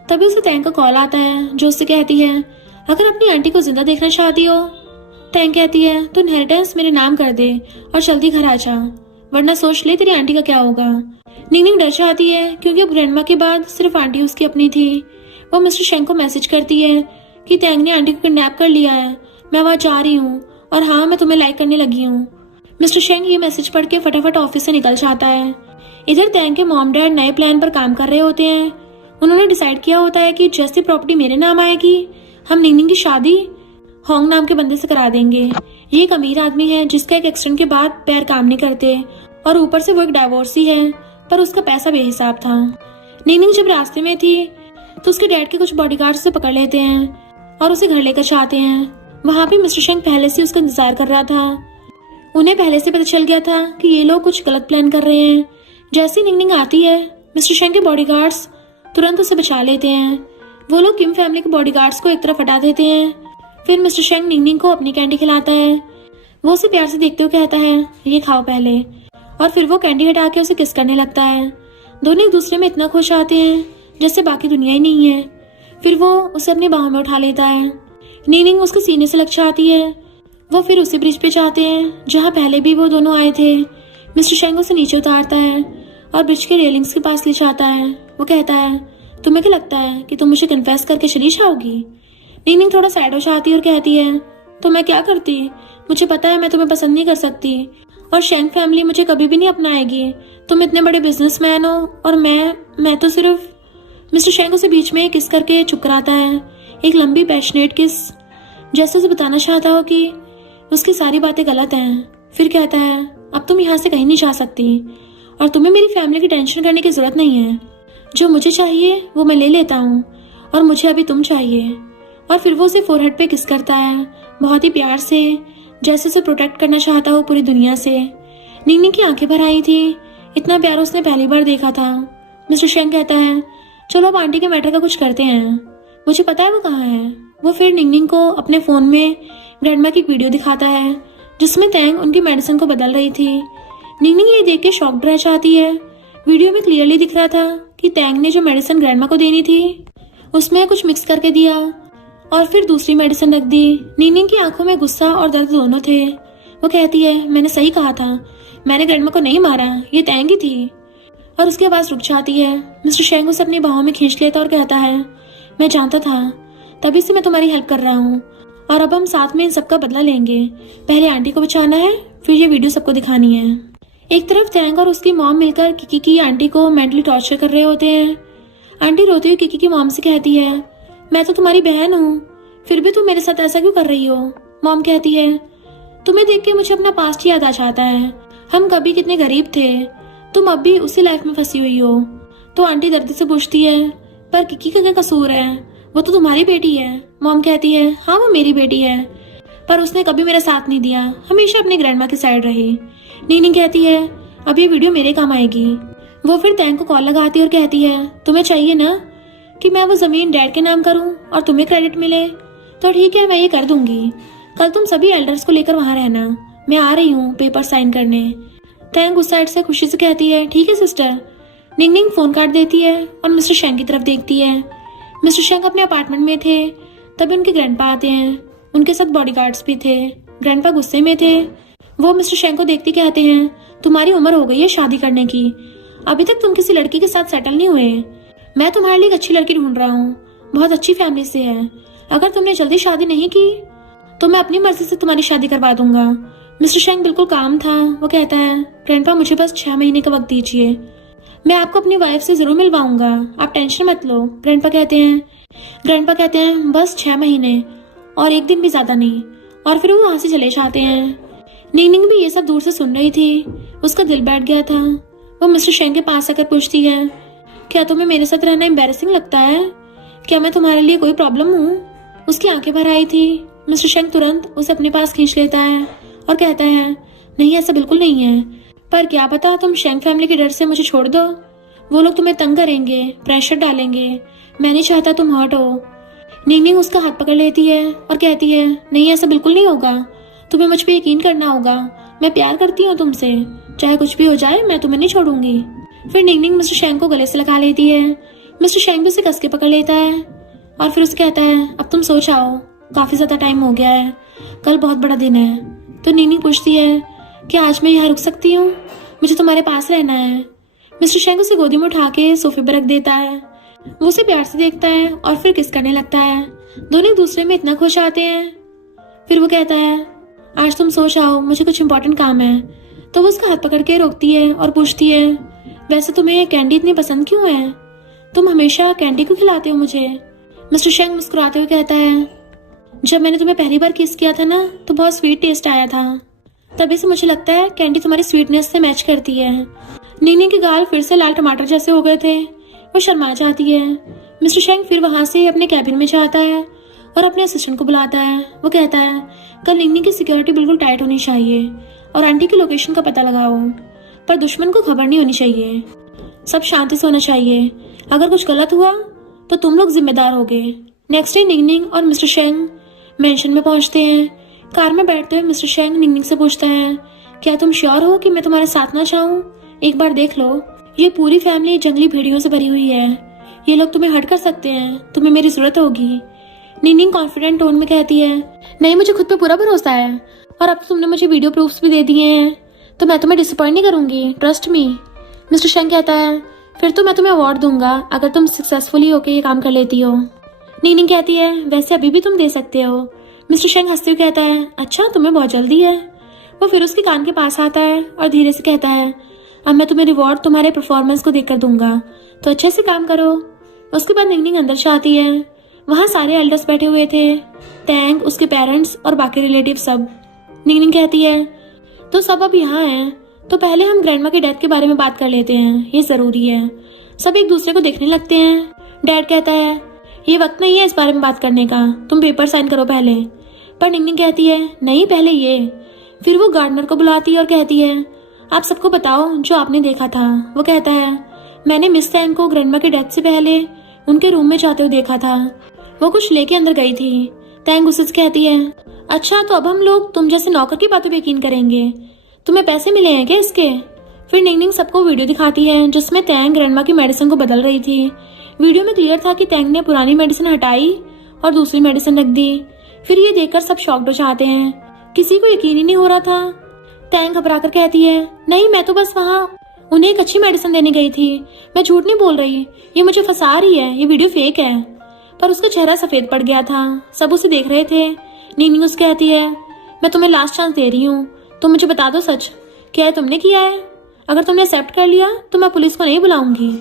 तभी उसे टैंग का कॉल आता है जो उससे कहती है, अगर अपनी आंटी को जिंदा देखना चाहती हो। टैंग कहती है, तो इनहेरिटेंस मेरे नाम कर दे और जल्दी घर आ जा, वरना सोच ले तेरी आंटी का क्या होगा। निंगनिंग डर जाती है क्योंकि अब ग्रैंडमा के बाद सिर्फ आंटी उसकी अपनी थी। वो मिस्टर शेंग को मैसेज करती है कि टैंग ने आंटी को किडनैप कर लिया है, मैं वहां जा रही हूँ और हाँ मैं तुम्हें लाइक करने लगी हूँ। मिस्टर शेंग ये मैसेज पढ़ के फटाफट ऑफिस से निकल जाता है। इधर टैंग के मॉम डैड नए प्लान पर काम कर रहे होते हैं। उन्होंने डिसाइड किया होता है कि जैसी प्रॉपर्टी मेरे नाम आएगी हम निंगनिंग की शादी होंग नाम के बंदे से करा देंगे। ये एक अमीर आदमी है जिसका एक एक्सीडेंट के बाद पैर काम नहीं करते और ऊपर से वो एक डाइवोर्सी है, पर उसका पैसा बेहिसाब था। निंगनिंग जब रास्ते में थी तो उसके डैड के कुछ बॉडीगार्ड उसे पकड़ लेते हैं और उसे घर लेकर जाते हैं। वहां पे मिस्टर शेंग पहले से उसका इंतजार कर रहा था। उन्हें पहले से पता चल गया था कि ये लोग कुछ गलत प्लान कर रहे हैं। जैसी निंगनिंग आती है मिस्टर शेंग के बॉडीगार्ड्स तुरंत उसे बचा लेते हैं। वो लोग किम फैमिली के बॉडीगार्ड्स को एक तरफ हटा देते हैं। फिर मिस्टर शेंग निंगनिंग को अपनी कैंडी खिलाता है। वो उसे प्यार से देखते हुए कहता है, ये खाओ पहले, और फिर वो कैंडी हटा के उसे किस करने लगता है। दोनों एक दूसरे में इतना खुश आते हैं जैसे बाकी दुनिया ही नहीं है। फिर वो उसे अपनी बाहों में उठा लेता है। निंगनिंग उसके सीने से लग जाती है। वो फिर उसी ब्रिज पे जाते हैं जहाँ पहले भी वो दोनों आए थे। मिस्टर शेंग उसे नीचे उतारता है और ब्रिज के रेलिंग्स के पास ले जाता है। वो कहता है, तुम्हें क्या लगता है कि तुम मुझे कन्फेस करके चली जाओगी? निंगनिंग थोड़ा सैड हो जाती है और कहती है, तो मैं क्या करती, मुझे पता है मैं तुम्हें पसंद नहीं कर सकती और शेंग फैमिली मुझे कभी भी नहीं अपनाएगी। तुम इतने बड़े बिजनेसमैन हो और मैं तो सिर्फ। मिस्टर शेंग उसे बीच में किस करके चुप कराता है, एक लंबी पैशनेट किस, जैसे उसे बताना चाहता हो कि उसकी सारी बातें गलत हैं। फिर कहता है, अब तुम यहाँ से कहीं नहीं जा सकती और तुम्हें मेरी फैमिली की टेंशन करने की जरूरत नहीं है। जो मुझे चाहिए वो मैं ले लेता हूँ और मुझे अभी तुम चाहिए। और फिर वो उसे फोरहेड पे किस करता है, बहुत ही प्यार से, जैसे उसे प्रोटेक्ट करना चाहता हो पूरी दुनिया से। निंगनिंग की आंखें भर आई थी, इतना प्यार उसने पहली बार देखा था। मिस्टर शेंग कहता है, चलो अब आंटी के मैटर का कुछ करते हैं, मुझे पता है वो कहाँ है। वो फिर निंगनिंग को अपने फोन में ग्रैंडमा की एक वीडियो दिखाता है जिसमें तैंग उनकी मेडिसिन को बदल रही थी। निंगनिंग ये देख के शॉक्ड रह जाती है। वीडियो में क्लियरली दिख रहा था कि तैंग ने जो मेडिसिन ग्रैंडमा को देनी थी उसमें कुछ मिक्स करके दिया और फिर दूसरी मेडिसिन रख दी। निंगनिंग की आंखों में गुस्सा और दर्द दोनों थे। वो कहती है, मैंने सही कहा था, मैंने ग्रैंडमा को नहीं मारा, ये तैंग ही थी। और उसके आवाज रुक जाती है। मिस्टर शेंग उसे अपनी बाहों में खींच लेता और कहता है, मैं जानता था, तभी से मैं तुम्हारी हेल्प कर रहा हूँ और अब हम साथ में इन सबका बदला लेंगे। पहले आंटी को बचाना है, फिर ये वीडियो सबको दिखानी है। एक तरफ तैंग और उसकी मॉम मिलकर किकी की आंटी को मेंटली टॉर्चर कर रहे होते हैं। आंटी रोती हुई किकी की मॉम से कहती है, मैं तो तुम्हारी बहन हूँ, फिर भी तुम मेरे साथ ऐसा क्यों कर रही हो। मॉम कहती है, तुम्हें देख के मुझे अपना पास्ट याद आ जाता है, हम कभी कितने गरीब थे, तुम अब भी उसी लाइफ में फंसी हुई हो। तो आंटी दर्द से पूछती है, पर किकी का क्या कसूर है, वो तो तुम्हारी बेटी है। मॉम कहती है, हाँ वो मेरी बेटी है, पर उसने कभी मेरा साथ नहीं दिया, हमेशा अपनी ग्रैंडमा की साइड रही। निंगनिंग कहती है, अब ये वीडियो मेरे काम आएगी। वो फिर तैंग को कॉल लगाती है और कहती है, तुम्हें चाहिए ना कि मैं वो जमीन डैड के नाम करूं और तुम्हें क्रेडिट मिले, तो ठीक है, मैं ये कर दूंगी। कल तुम सभी एल्डर्स को लेकर वहां रहना, मैं आ रही हूँ पेपर साइन करने। तैंग उस साइड से खुशी से कहती है, ठीक है सिस्टर। निंगनिंग फोन काट देती है और मिस्टर शेंग की तरफ देखती है। मिस्टर शेंग अपने अपार्टमेंट में थे, तभी उनके ग्रैंडपा आते हैं, उनके साथ बॉडीगार्ड्स भी थे। ग्रैंडपा गुस्से में थे। वो मिस्टर शेंग को देखते कहते हैं, तुम्हारी उम्र हो गई है शादी करने की, अभी तक तुम किसी लड़की के साथ सेटल नहीं हुए। मैं तुम्हारे लिए एक अच्छी लड़की ढूंढ रहा हूँ, बहुत अच्छी फैमिली से है। अगर तुमने जल्दी शादी नहीं की तो मैं अपनी मर्जी से तुम्हारी शादी करवा दूंगा। मिस्टर शेंग बिल्कुल काम था। वो कहता है, ग्रैंडपा मुझे बस 6 महीने का वक्त दीजिए, मैं आपको अपनी वाइफ से जरूर मिलवाऊंगा, आप टेंशन मत लो। ग्रैंडपा कहते हैं बस 6 महीने और 1 दिन भी ज्यादा नहीं। और फिर वो वहां से चले जाते हैं। निंगनिंग भी ये सब दूर से सुन रही थी, उसका दिल बैठ गया था। वो मिस्टर शेंग के पास आकर पूछती है, क्या तुम्हें मेरे साथ रहना एम्बैरेसिंग लगता है, क्या मैं तुम्हारे लिए कोई प्रॉब्लम हूँ। उसकी आंखें भर आई थी। मिस्टर शेंग तुरंत उसे अपने पास खींच लेता है और कहता है, नहीं ऐसा बिल्कुल नहीं है, पर क्या पता तुम शेंग फैमिली के डर से मुझे छोड़ दो, वो लोग तुम्हें तंग करेंगे, प्रेशर डालेंगे, मैं नहीं चाहता तुम हर्ट हो। निंगनिंग उसका हाथ पकड़ लेती है और कहती है, नहीं ऐसा बिल्कुल नहीं होगा, तुम्हें मुझ पे यकीन करना होगा, मैं प्यार करती हूँ तुमसे, चाहे कुछ भी हो जाए मैं तुम्हें नहीं छोड़ूंगी। फिर निंगनिंग मिस्टर शेंग को गले से लगा लेती है। मिस्टर शेंग भी उसे कस के पकड़ लेता है और फिर उसे कहता है, अब तुम सो जाओ, काफी ज्यादा टाइम हो गया है, कल बहुत बड़ा दिन है। तो निंगनिंग पूछती है, क्या आज मैं यहाँ रुक सकती हूँ, मुझे तुम्हारे पास रहना है। मिस्टर शेंग उसे गोदी में उठा के सोफे पर रख देता है। वो उसे प्यार से देखता है और फिर किस करने लगता है। दोनों एक दूसरे में इतना खुश आते हैं। फिर वो कहता है, आज तुम सो जाओ, मुझे कुछ इम्पोर्टेंट काम है। तो वो उसका हाथ पकड़ के रोकती है और पूछती है, वैसे तुम्हें कैंडी इतनी पसंद क्यों है, तुम हमेशा कैंडी क्यों खिलाते हो मुझे। मिस्टर शेंग मुस्कुराते हुए कहता है, जब मैंने तुम्हें पहली बार किस किया था ना तो बहुत स्वीट टेस्ट आया था, तभी से मुझे लगता है कैंडी तुम्हारी स्वीटनेस से मैच करती है। निंगनिंग के गाल फिर से लाल टमाटर जैसे हो गए थे। वो शर्मा जाती है। मिस्टर शेंग फिर वहां से अपने कैबिन में जाता है और अपने असिस्टेंट को बुलाता है। वो कहता है, कल निंगनिंग की सिक्योरिटी बिल्कुल टाइट होनी चाहिए और आंटी की लोकेशन का पता लगाओ, पर दुश्मन को खबर नहीं होनी चाहिए, सब शांति से होना चाहिए, अगर कुछ गलत हुआ तो तुम लोग जिम्मेदार होगे। नेक्स्ट डे निंगनिंग और मिस्टर शेंग मेंशन में पहुंचते हैं। कार में बैठते हुए मिस्टर शेंग निंगनिंग से पूछता है, क्या तुम श्योर हो कि मैं तुम्हारे साथ ना चाहूँ, एक बार देख लो, ये पूरी फैमिली जंगली भेड़ियों से भरी हुई है, ये लोग तुम्हें हर्ट कर सकते हैं, तुम्हें मेरी जरूरत होगी। निंगनिंग कॉन्फिडेंट टोन में कहती है, नहीं मुझे खुद पे पूरा भरोसा है और अब तुमने मुझे वीडियो प्रूफ्स भी दे दिए हैं, तो मैं तुम्हें डिसअपॉइंट नहीं करूंगी, ट्रस्ट मी। मिस्टर शेंग कहता है, फिर तो मैं तुम्हें अवार्ड दूंगा अगर तुम सक्सेसफुली होके ये काम कर लेती हो। निंगनिंग कहती है, वैसे अभी भी तुम दे सकते हो। मिस्टर शेंग हंसते हुए कहता है, अच्छा तुम्हें बहुत जल्दी है। वो फिर उसके कान के पास आता है और धीरे से कहता है, अब मैं तुम्हें रिवॉर्ड तुम्हारे परफॉर्मेंस को देखकर दूंगा, तो अच्छे से काम करो। उसके बाद निंगनिंग अंदर से आती है। वहाँ सारे एल्डर्स बैठे हुए थे, टैंग, उसके पेरेंट्स और बाकी रिलेटिव सब। निंगनिंग कहती है, तो सब अब यहाँ हैं, तो पहले हम ग्रैंडमा की डेथ के बारे में बात कर लेते हैं, ये जरूरी है। सब एक दूसरे को देखने लगते हैं। डैड कहता है ये वक्त नहीं है इस बारे में बात करने का, तुम पेपर साइन करो पहले। पर निंगनिंग कहती है नहीं पहले ये। फिर वो गार्डनर को बुलाती है और कहती है आप सबको बताओ जो आपने देखा था। वो कहता है मैंने मिस तैंग को ग्रैंडमा की डेथ से पहले उनके रूम में जाते हुए देखा था, वो कुछ लेके अंदर गई थी। तैंग गुस्से से कहती है अच्छा तो अब हम लोग तुम जैसे नौकर की बातों पर यकीन करेंगे, तुम्हें पैसे मिले हैं क्या इसके। फिर निंगनिंग सबको वीडियो दिखाती है जिसमें तैंग ग्रैंडमा की मेडिसिन को बदल रही थी। वीडियो में क्लियर था कि तैंग ने पुरानी मेडिसिन हटाई और दूसरी मेडिसिन रख दी। फिर ये देखकर सब शॉक्ड हो जाते हैं, किसी को यकीन ही नहीं हो रहा था। तैंग घबराकर कहती है नहीं मैं तो बस वहाँ उन्हें एक अच्छी मेडिसिन देने गई थी, मैं झूठ नहीं बोल रही, ये मुझे फंसा रही है, ये वीडियो फेक है। पर उसका चेहरा सफेद पड़ गया था, सब उसे देख रहे थे। निंगनिंग उसे कहती है मैं तुम्हें लास्ट चांस दे रही हूँ, तुम मुझे बता दो सच, क्या है तुमने किया है। अगर तुमने एक्सेप्ट कर लिया तो मैं पुलिस को नहीं बुलाऊंगी।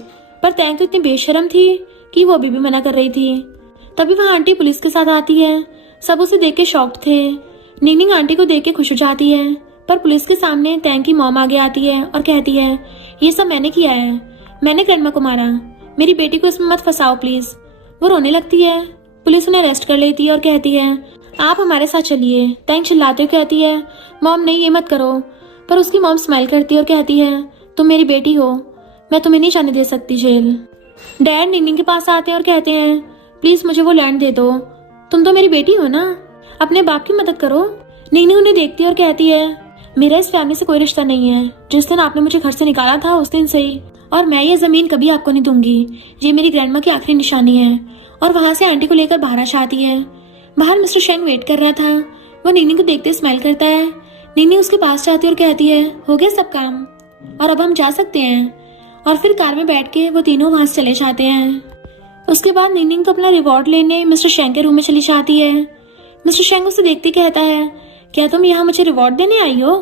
पर तैंग तो इतनी बेशर्म थी कि वो अभी भी मना कर रही थी। तभी वहाँ आंटी पुलिस के साथ आती है, सब उसे देख के शॉक्ड थे। निंगनिंग आंटी को देख के खुश हो जाती है, पर पुलिस के सामने तैंग की मॉम आगे आती है और कहती है ये सब मैंने किया है, मैंने ग्रैंडमा को मारा, मेरी बेटी को इसमें मत फंसाओ प्लीज। वो रोने लगती है। पुलिस उन्हें अरेस्ट कर लेती है और कहती है आप हमारे साथ चलिए। तैंग चिल्लाते हुए कहती है मॉम नहीं ये मत करो। पर उसकी मॉम स्माइल करती है और कहती है तुम मेरी बेटी हो, मैं तुम्हें नहीं जाने दे सकती जेल। डैड निंगनिंग के पास आते हैं और कहते हैं प्लीज मुझे वो लैंड दे दो, तुम तो मेरी बेटी हो ना, अपने बाप की मदद करो। निंगनिंग उन्हें देखती है और कहती है मेरा इस फैमिली से कोई रिश्ता नहीं है, जिस दिन आपने मुझे घर से निकाला था उस दिन से ही, और मैं ये जमीन कभी आपको नहीं दूंगी, ये मेरी ग्रैंडमा की आखिरी निशानी है। और वहां से आंटी को लेकर बाहर आती है। बाहर मिस्टर शेंग वेट कर रहा था, वो निंगनिंग को देखते स्माइल करता है। निंगनिंग उसके पास जाती है और कहती है हो गया सब काम और अब हम जा सकते हैं। और फिर कार में बैठ के वो तीनों वहां से चले जाते हैं। उसके बाद निंगनिंग तो अपना रिवॉर्ड लेने मिस्टर शेंग के रूम में चली जाती है। मिस्टर शेंग उसे देखते कहता है क्या तुम यहाँ मुझे रिवॉर्ड देने आई हो।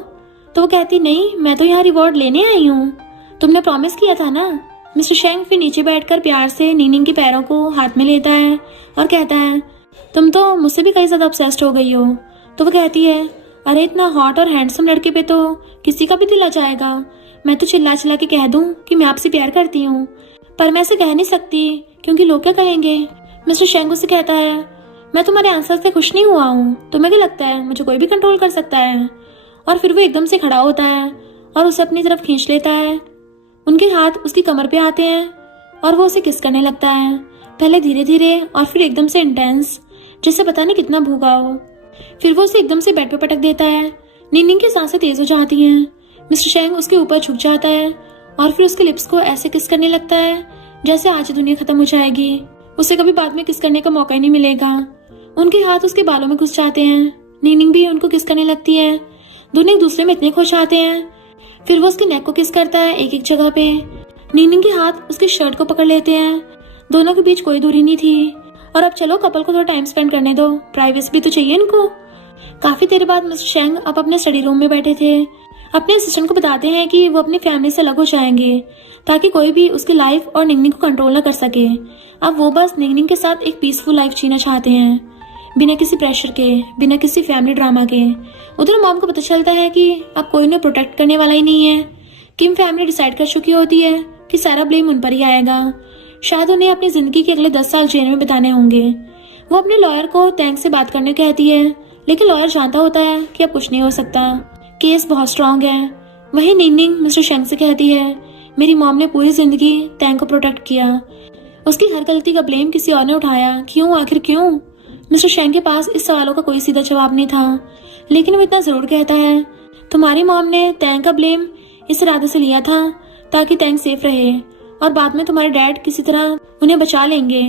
तो वो कहती नहीं मैं तो यहाँ रिवॉर्ड लेने आई हूँ, तुमने प्रॉमिस किया था ना। मिस्टर शेंग फिर नीचे बैठकर प्यार से निंगनिंग के पैरों को हाथ में लेता है और कहता है तुम तो मुझसे भी कई ज्यादा ऑब्सेस्ड हो गई हो। तो वो कहती है अरे इतना हॉट और हैंडसम लड़के पे तो किसी का भी दिल आ जाएगा, मैं तो चिल्ला चिल्ला के कह दूं कि मैं आपसे प्यार करती हूँ, पर मैं ऐसे कह नहीं सकती क्योंकि लोग क्या कहेंगे। मिस्टर शेंग उससे कहता है मैं तुम्हारे आंसर से खुश नहीं हुआ हूँ, तुम्हें क्या लगता है मुझे कोई भी कंट्रोल कर सकता है। और फिर वो एकदम से खड़ा होता है और उसे अपनी तरफ खींच लेता है। उनके हाथ उसकी कमर पे आते हैं और वो उसे किस करने लगता है, पहले धीरे धीरे और फिर एकदम से इंटेंस, जिससे पता नहीं कितना भूखा हो। फिर वो उसे एकदम से बेड पे पटक देता है। निंगनिंग की सांसें तेज हो जाती हैं। मिस्टर शेंग उसके ऊपर झुक जाता है और फिर उसके लिप्स को ऐसे किस करने लगता है जैसे आज दुनिया खत्म हो जाएगी, उसे कभी बाद में किस करने का मौका ही नहीं मिलेगा। उनके हाथ उसके बालों में घुस जाते हैं। निंगनिंग भी उनको किस करने लगती है। दोनों एक दूसरे में इतने खुश आते हैं। फिर वो उसके नेक को किस करता है एक एक जगह पे। निंगनिंग के हाथ उसकी शर्ट को पकड़ लेते हैं। दोनों के बीच कोई दूरी नहीं थी। और अब चलो कपल को थोड़ा टाइम स्पेंड करने दो, प्राइवेसी भी तो चाहिए इनको। काफी देर बाद मिस्टर शेंग अब अपने स्टडी रूम में बैठे थे। अपने असिस्टेंट को बताते हैं कि वो अपनी फैमिली से अलग हो जाएंगे ताकि कोई भी उसकी लाइफ और निंगनिंग को कंट्रोल न कर सके। अब वो बस निंगनिंग के साथ एक पीसफुल लाइफ जीना चाहते हैं, बिना किसी प्रेशर के, बिना किसी फैमिली ड्रामा के। उधर मॉम को पता चलता है कि अब कोई उन्हें प्रोटेक्ट करने वाला ही नहीं है। किम फैमिली डिसाइड कर चुकी होती है कि सारा ब्लेम उन पर ही आएगा। शायद उन्हें अपनी जिंदगी के अगले 10 साल जेल में बिताने होंगे। वो अपने लॉयर को तैंक से बात करने कहती है, लेकिन लॉयर जानता होता है कि अब कुछ नहीं हो सकता, केस बहुत स्ट्रांग है। वही निंगनिंग मिस्टर शेंग से कहती है मेरी मॉम ने पूरी जिंदगी तैंक को प्रोटेक्ट किया, उसकी हर गलती का ब्लेम किसी और ने उठाया, क्यों, आखिर क्यों। मिस्टर शेंग के पास इस सवालों का कोई सीधा जवाब नहीं था, लेकिन वो इतना जरूर कहता है तुम्हारी मॉम ने तैंक का ब्लेम इस इरादे से लिया था ताकि तैंक सेफ रहे और बाद में तुम्हारे डैड किसी तरह उन्हें बचा लेंगे।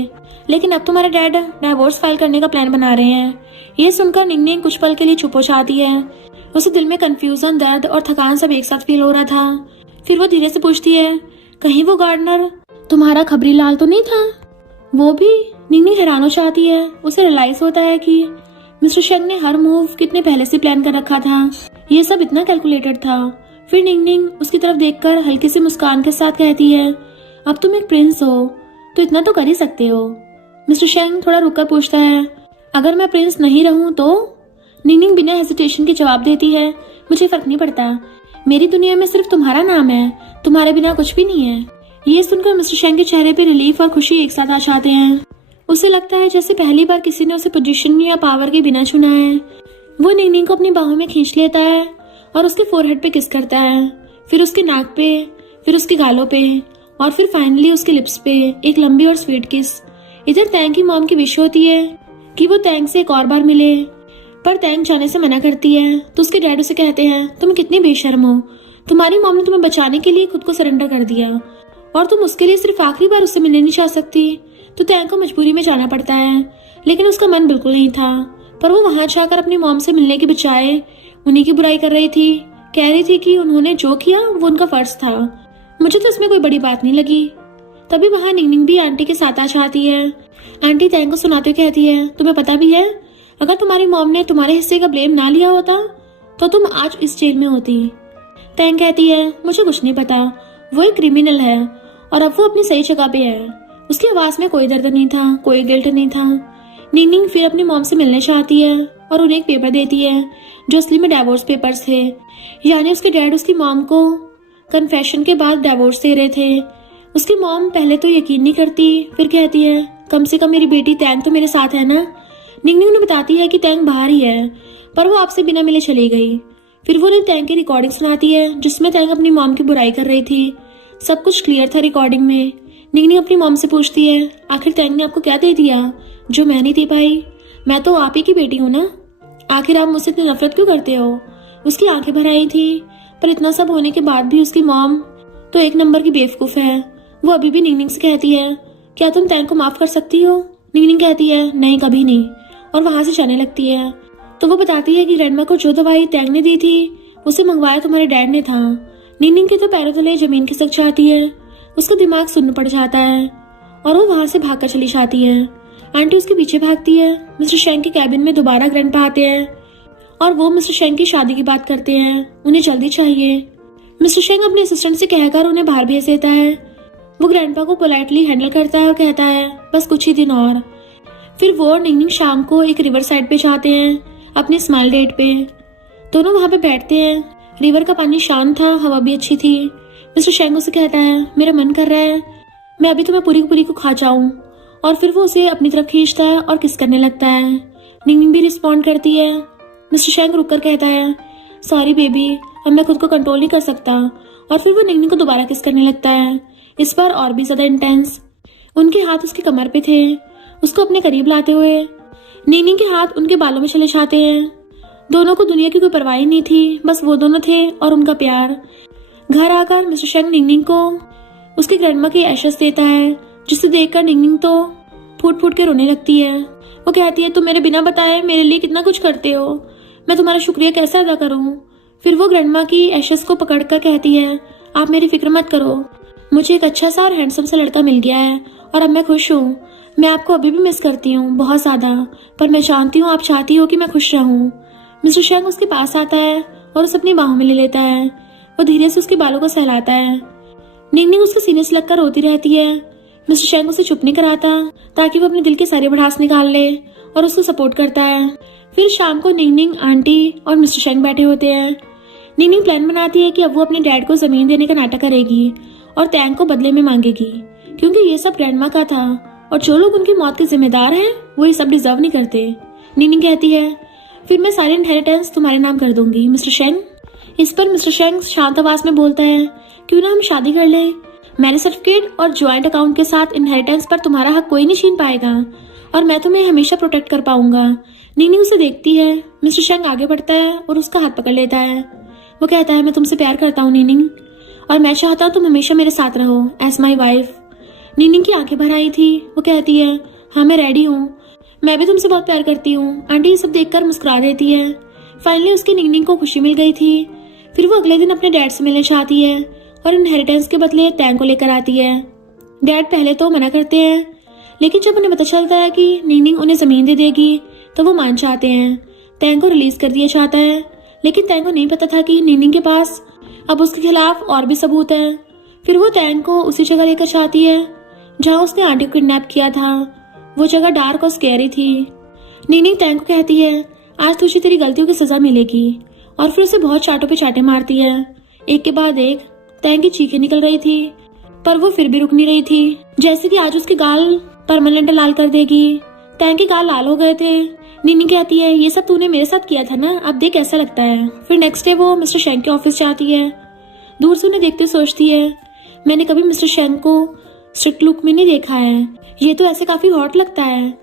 लेकिन अब तुम्हारे डैड डाइवोर्स फाइल करने का प्लान बना रहे हैं। ये सुनकर निंगनिंग कुछ पल के लिए चुप हो जाती है। उसे दिल में कंफ्यूजन, दर्द और थकान सब एक साथ फील हो रहा था। फिर वो धीरे से पूछती है कहीं वो गार्डनर तुम्हारा खबरी लाल तो नहीं था। वो भी। निंगनिंग हैरान हो जाती है। उसे रियलाइज होता है कि मिस्टर शेंग ने हर मूव कितने पहले से प्लान कर रखा था, ये सब इतना कैलकुलेटेड था। फिर निंगनिंग उसकी तरफ देखकर हल्की सी मुस्कान के साथ कहती है अब तुम एक प्रिंस हो तो इतना तो कर ही सकते हो। मिस्टर शेंग थोड़ा रुककर पूछता है अगर मैं प्रिंस नहीं रहूं तो। निंगनिंग बिना हेजिटेशन के जवाब देती है, मुझे फर्क नहीं पड़ता, मेरी दुनिया में सिर्फ तुम्हारा नाम है, तुम्हारे बिना कुछ भी नहीं है। ये सुनकर मिस्टर शेंग के चेहरे पे रिलीफ और खुशी एक साथ आ जाते हैं। उसे लगता है जैसे पहली बार किसी ने उसे पोजीशन या पावर के बिना चुना है। वो निंगनिंग को अपनी बाहों में खींच लेता है और उसके फोरहेड पे किस करता है, फिर उसके नाक पे, फिर उसके गालों पे और फिर फाइनली उसके लिप्स पे एक लंबी और स्वीट किस। इधर तैंग की मॉम की विश होती है कि वो तैंग से एक और बार मिले, पर तैंग जाने से मना करती है। तो उसके डैड उसे कहते हैं, तुम कितनी बेशर्म हो, तुम्हारी मॉम ने तुम्हें बचाने के लिए खुद को सरेंडर कर दिया और तुम उसके लिए सिर्फ आखिरी बार उससे मिलने नहीं चाह सकती। तो तैंग को मजबूरी में जाना पड़ता है, लेकिन उसका मन बिल्कुल नहीं था, पर वो वहां जाकर अपनी मॉम से मिलने के बजाय उन्हीं की बुराई कर रही थी। कह रही थी कि उन्होंने जो किया वो उनका फर्ज था। मुझे तो इसमें कोई बड़ी बात नहीं लगी। तभी वहां निंगनिंग भी आंटी के साथ आ जाती है। आंटी तैंग को सुनाते हुए कहती है, तुम्हें पता भी है, अगर तुम्हारी मॉम ने तुम्हारे हिस्से का ब्लेम ना लिया होता तो तुम आज इस जेल में होती। तैंग कहती है, मुझे कुछ नहीं पता, वो एक क्रिमिनल है और अब वो अपनी सही जगह पे है। उसकी आवाज में कोई दर्द नहीं था, कोई गिल्ट नहीं था। निंगनिंग फिर अपनी मॉम से मिलने चाहती है और उन्हें एक पेपर देती है जो असली में डिवोर्स पेपर्स थे, यानी उसके डैड उसकी मॉम को कन्फेशन के बाद डिवोर्स दे रहे थे। उसकी मॉम पहले तो यकीन नहीं करती, फिर कहती है, कम से कम मेरी बेटी तैंग तो मेरे साथ है ना। निंगनिंग उन्हें बताती है कि तैंग बाहर ही है, पर वो आपसे बिना मिले चली गई। फिर वो उन्हें तैंग की रिकॉर्डिंग सुनाती है जिसमें तैंग अपनी मॉम की बुराई कर रही थी। सब कुछ क्लियर था रिकॉर्डिंग में। निंगनिंग अपनी मॉम से पूछती है, आखिर तैंग ने आपको क्या दे दिया जो मैं नहीं दे पाई? मैं तो आप ही की बेटी हूँ ना, आखिर आप मुझसे इतनी नफरत क्यों करते हो? उसकी आंखें भर आई थी, पर इतना सब होने के बाद भी उसकी मॉम तो एक नंबर की बेवकूफ है। वो अभी भी निंगनिंग से कहती है, क्या तुम तैंग को माफ कर सकती हो? निंगनिंग कहती है, नहीं कभी नहीं, और वहां से जाने लगती है। तो वो बताती है कि ग्रैंडमा को जो दवाई तैंग ने दी थी उसे मंगवाया तुम्हारे डैड ने था। निंगनिंग के तो पैरों तले जमीन खिसक जाती है, उसका दिमाग सुन्न पड़ जाता है और वो वहां से भागकर चली जाती है। आंटी उसके पीछे भागती है। मिस्टर शेंग के कैबिन में दोबारा ग्रैंडपा आते हैं और वो मिस्टर शेंग की शादी की बात करते हैं, उन्हें जल्दी चाहिए। मिस्टर शेंग अपने असिस्टेंट से कहकर उन्हें बाहर भेज देता है। वो ग्रैंडपा को पोलाइटली हैंडल करता है और कहता है, बस कुछ ही दिन और। फिर वो और निंगनिंग शाम को एक रिवर साइड पे जाते हैं अपने स्माइल डेट पे। दोनों वहां पे बैठते हैं। रिवर का पानी शांत था, हवा भी अच्छी थी। मिस्टर शेंग उसे कहता है, मेरा मन कर रहा है मैं अभी तुम्हें पूरी की पूरी को खा जाऊं, और फिर वो उसे अपनी तरफ खींचता है और किस करने लगता है। निंगनिंग भी रिस्पॉन्ड करती है। मिस्टर शेंग रुककर कहता है, सॉरी बेबी, अब मैं खुद को कंट्रोल नहीं कर सकता, और फिर वो निंगनिंग को दोबारा किस करने लगता है, इस बार और भी ज्यादा इंटेंस। उनके हाथ उसकी कमर पे थे। उसको अपने करीब लाते हुए निंगनिंग के हाथ उनके बालों में चले जाते हैं। दोनों को दुनिया की कोई परवाह नहीं थी, बस वो दोनों थे और उनका प्यार। घर आकर मिस्टर शेंग निंगनिंग को उसके ग्रैंडमा की एशेस देता है, जिसे देखकर निंगनिंग तो फूट फूट के रोने लगती है। वो कहती है, तुम मेरे बिना बताए मेरे लिए कितना कुछ करते हो, मैं तुम्हारा शुक्रिया कैसे अदा करूं? फिर वो ग्रैंडमा की एशेस को पकड़कर कहती है, आप मेरी फिक्र मत करो, मुझे एक अच्छा सा और हैंडसम सा लड़का मिल गया है और अब मैं खुश हूँ। मैं आपको अभी भी मिस करती हूँ बहुत ज्यादा, पर मैं जानती हूँ आप चाहती हो कि मैं खुश रहूं। मिस्टर शेंग उसके पास आता है और उसे अपनी बाहों में ले लेता है। वो धीरे से उसके बालों को सहलाता है। निंगनिंग उसके सीने से लगकर रोती रहती है। मिस्टर शेंग उसे चुप नहीं कराता ताकि वो अपने दिल के सारे भड़ास निकाल ले और उसको सपोर्ट करता है। फिर शाम को निंगनिंग, आंटी और मिस्टर शेंग बैठे होते हैं। निंगनिंग प्लान बनाती है कि अब वो अपने डैड को जमीन देने का नाटक करेगी और तैंग को बदले में मांगेगी, क्योंकि ये सब ग्रैंडमा का था और जो लोग उनकी मौत के जिम्मेदार हैं वो ये सब डिजर्व नहीं करते। निंगनिंग कहती है, फिर मैं सारी इनहेरिटेंस तुम्हारे नाम कर दूंगी मिस्टर शेंग। इस पर मिस्टर शेंग शांत आवाज में बोलता है, क्यों ना हम शादी कर लें? मैरिज सर्टिफिकेट और ज्वाइंट अकाउंट के साथ इनहेरिटेंस पर तुम्हारा हक कोई नहीं छीन पाएगा और मैं तुम्हें हमेशा प्रोटेक्ट कर पाऊंगा। निंगनिंग उसे देखती है। मिस्टर शेंग आगे बढ़ता है और उसका हाथ पकड़ लेता है। वो कहता है, मैं तुमसे प्यार करता हूँ निंगनिंग, और मैं चाहता हूँ तुम हमेशा मेरे साथ रहो एज माई वाइफ। निंगनिंग की आंखें भर आई थी। वो कहती है, हाँ मैं रेडी हूँ, मैं भी तुमसे बहुत प्यार करती हूँ। आंटी ये सब देखकर मुस्कुरा देती है। फाइनली उसकी निंगनिंग को खुशी मिल गई थी। फिर वो अगले दिन अपने डैड से मिलने चाहती है और इनहेरिटेंस के बदले तैंग को लेकर आती है। डैड पहले तो मना करते हैं, लेकिन जब उन्हें पता चलता है कि निंगनिंग उन्हें जमीन दे देगी तो वो मान जाते हैं। तैंग को रिलीज कर दिया जाता है, लेकिन तैंग को नहीं पता था कि निंगनिंग के पास अब उसके खिलाफ और भी सबूत है। फिर वो तैंग को उसी जगह लेकर जाती है जहाँ उसने आंटी को किडनैप किया था। वो जगह डार्क और स्कैरी थी। निंगनिंग तैंग को कहती है, आज तुझे तेरी गलतियों की सजा मिलेगी। और फिर उसे बहुत चाटों पे चाटे मारती है, एक के बाद एक। तैंग की चीखें निकल रही थी पर वो फिर भी रुक नहीं रही थी, जैसे कि आज उसके गाल परमानेंट लाल कर देगी। तैंग के गाल लाल हो गए थे। नीनी कहती है, ये सब तूने मेरे साथ किया था ना, अब देख कैसा लगता है। फिर नेक्स्ट डे वो मिस्टर शेंग के ऑफिस जाती है। दूर से उन्हें देखते सोचती है, मैंने कभी मिस्टर शेंग को स्ट्रिक्ट लुक में नहीं देखा है, ये तो ऐसे काफी हॉट लगता है।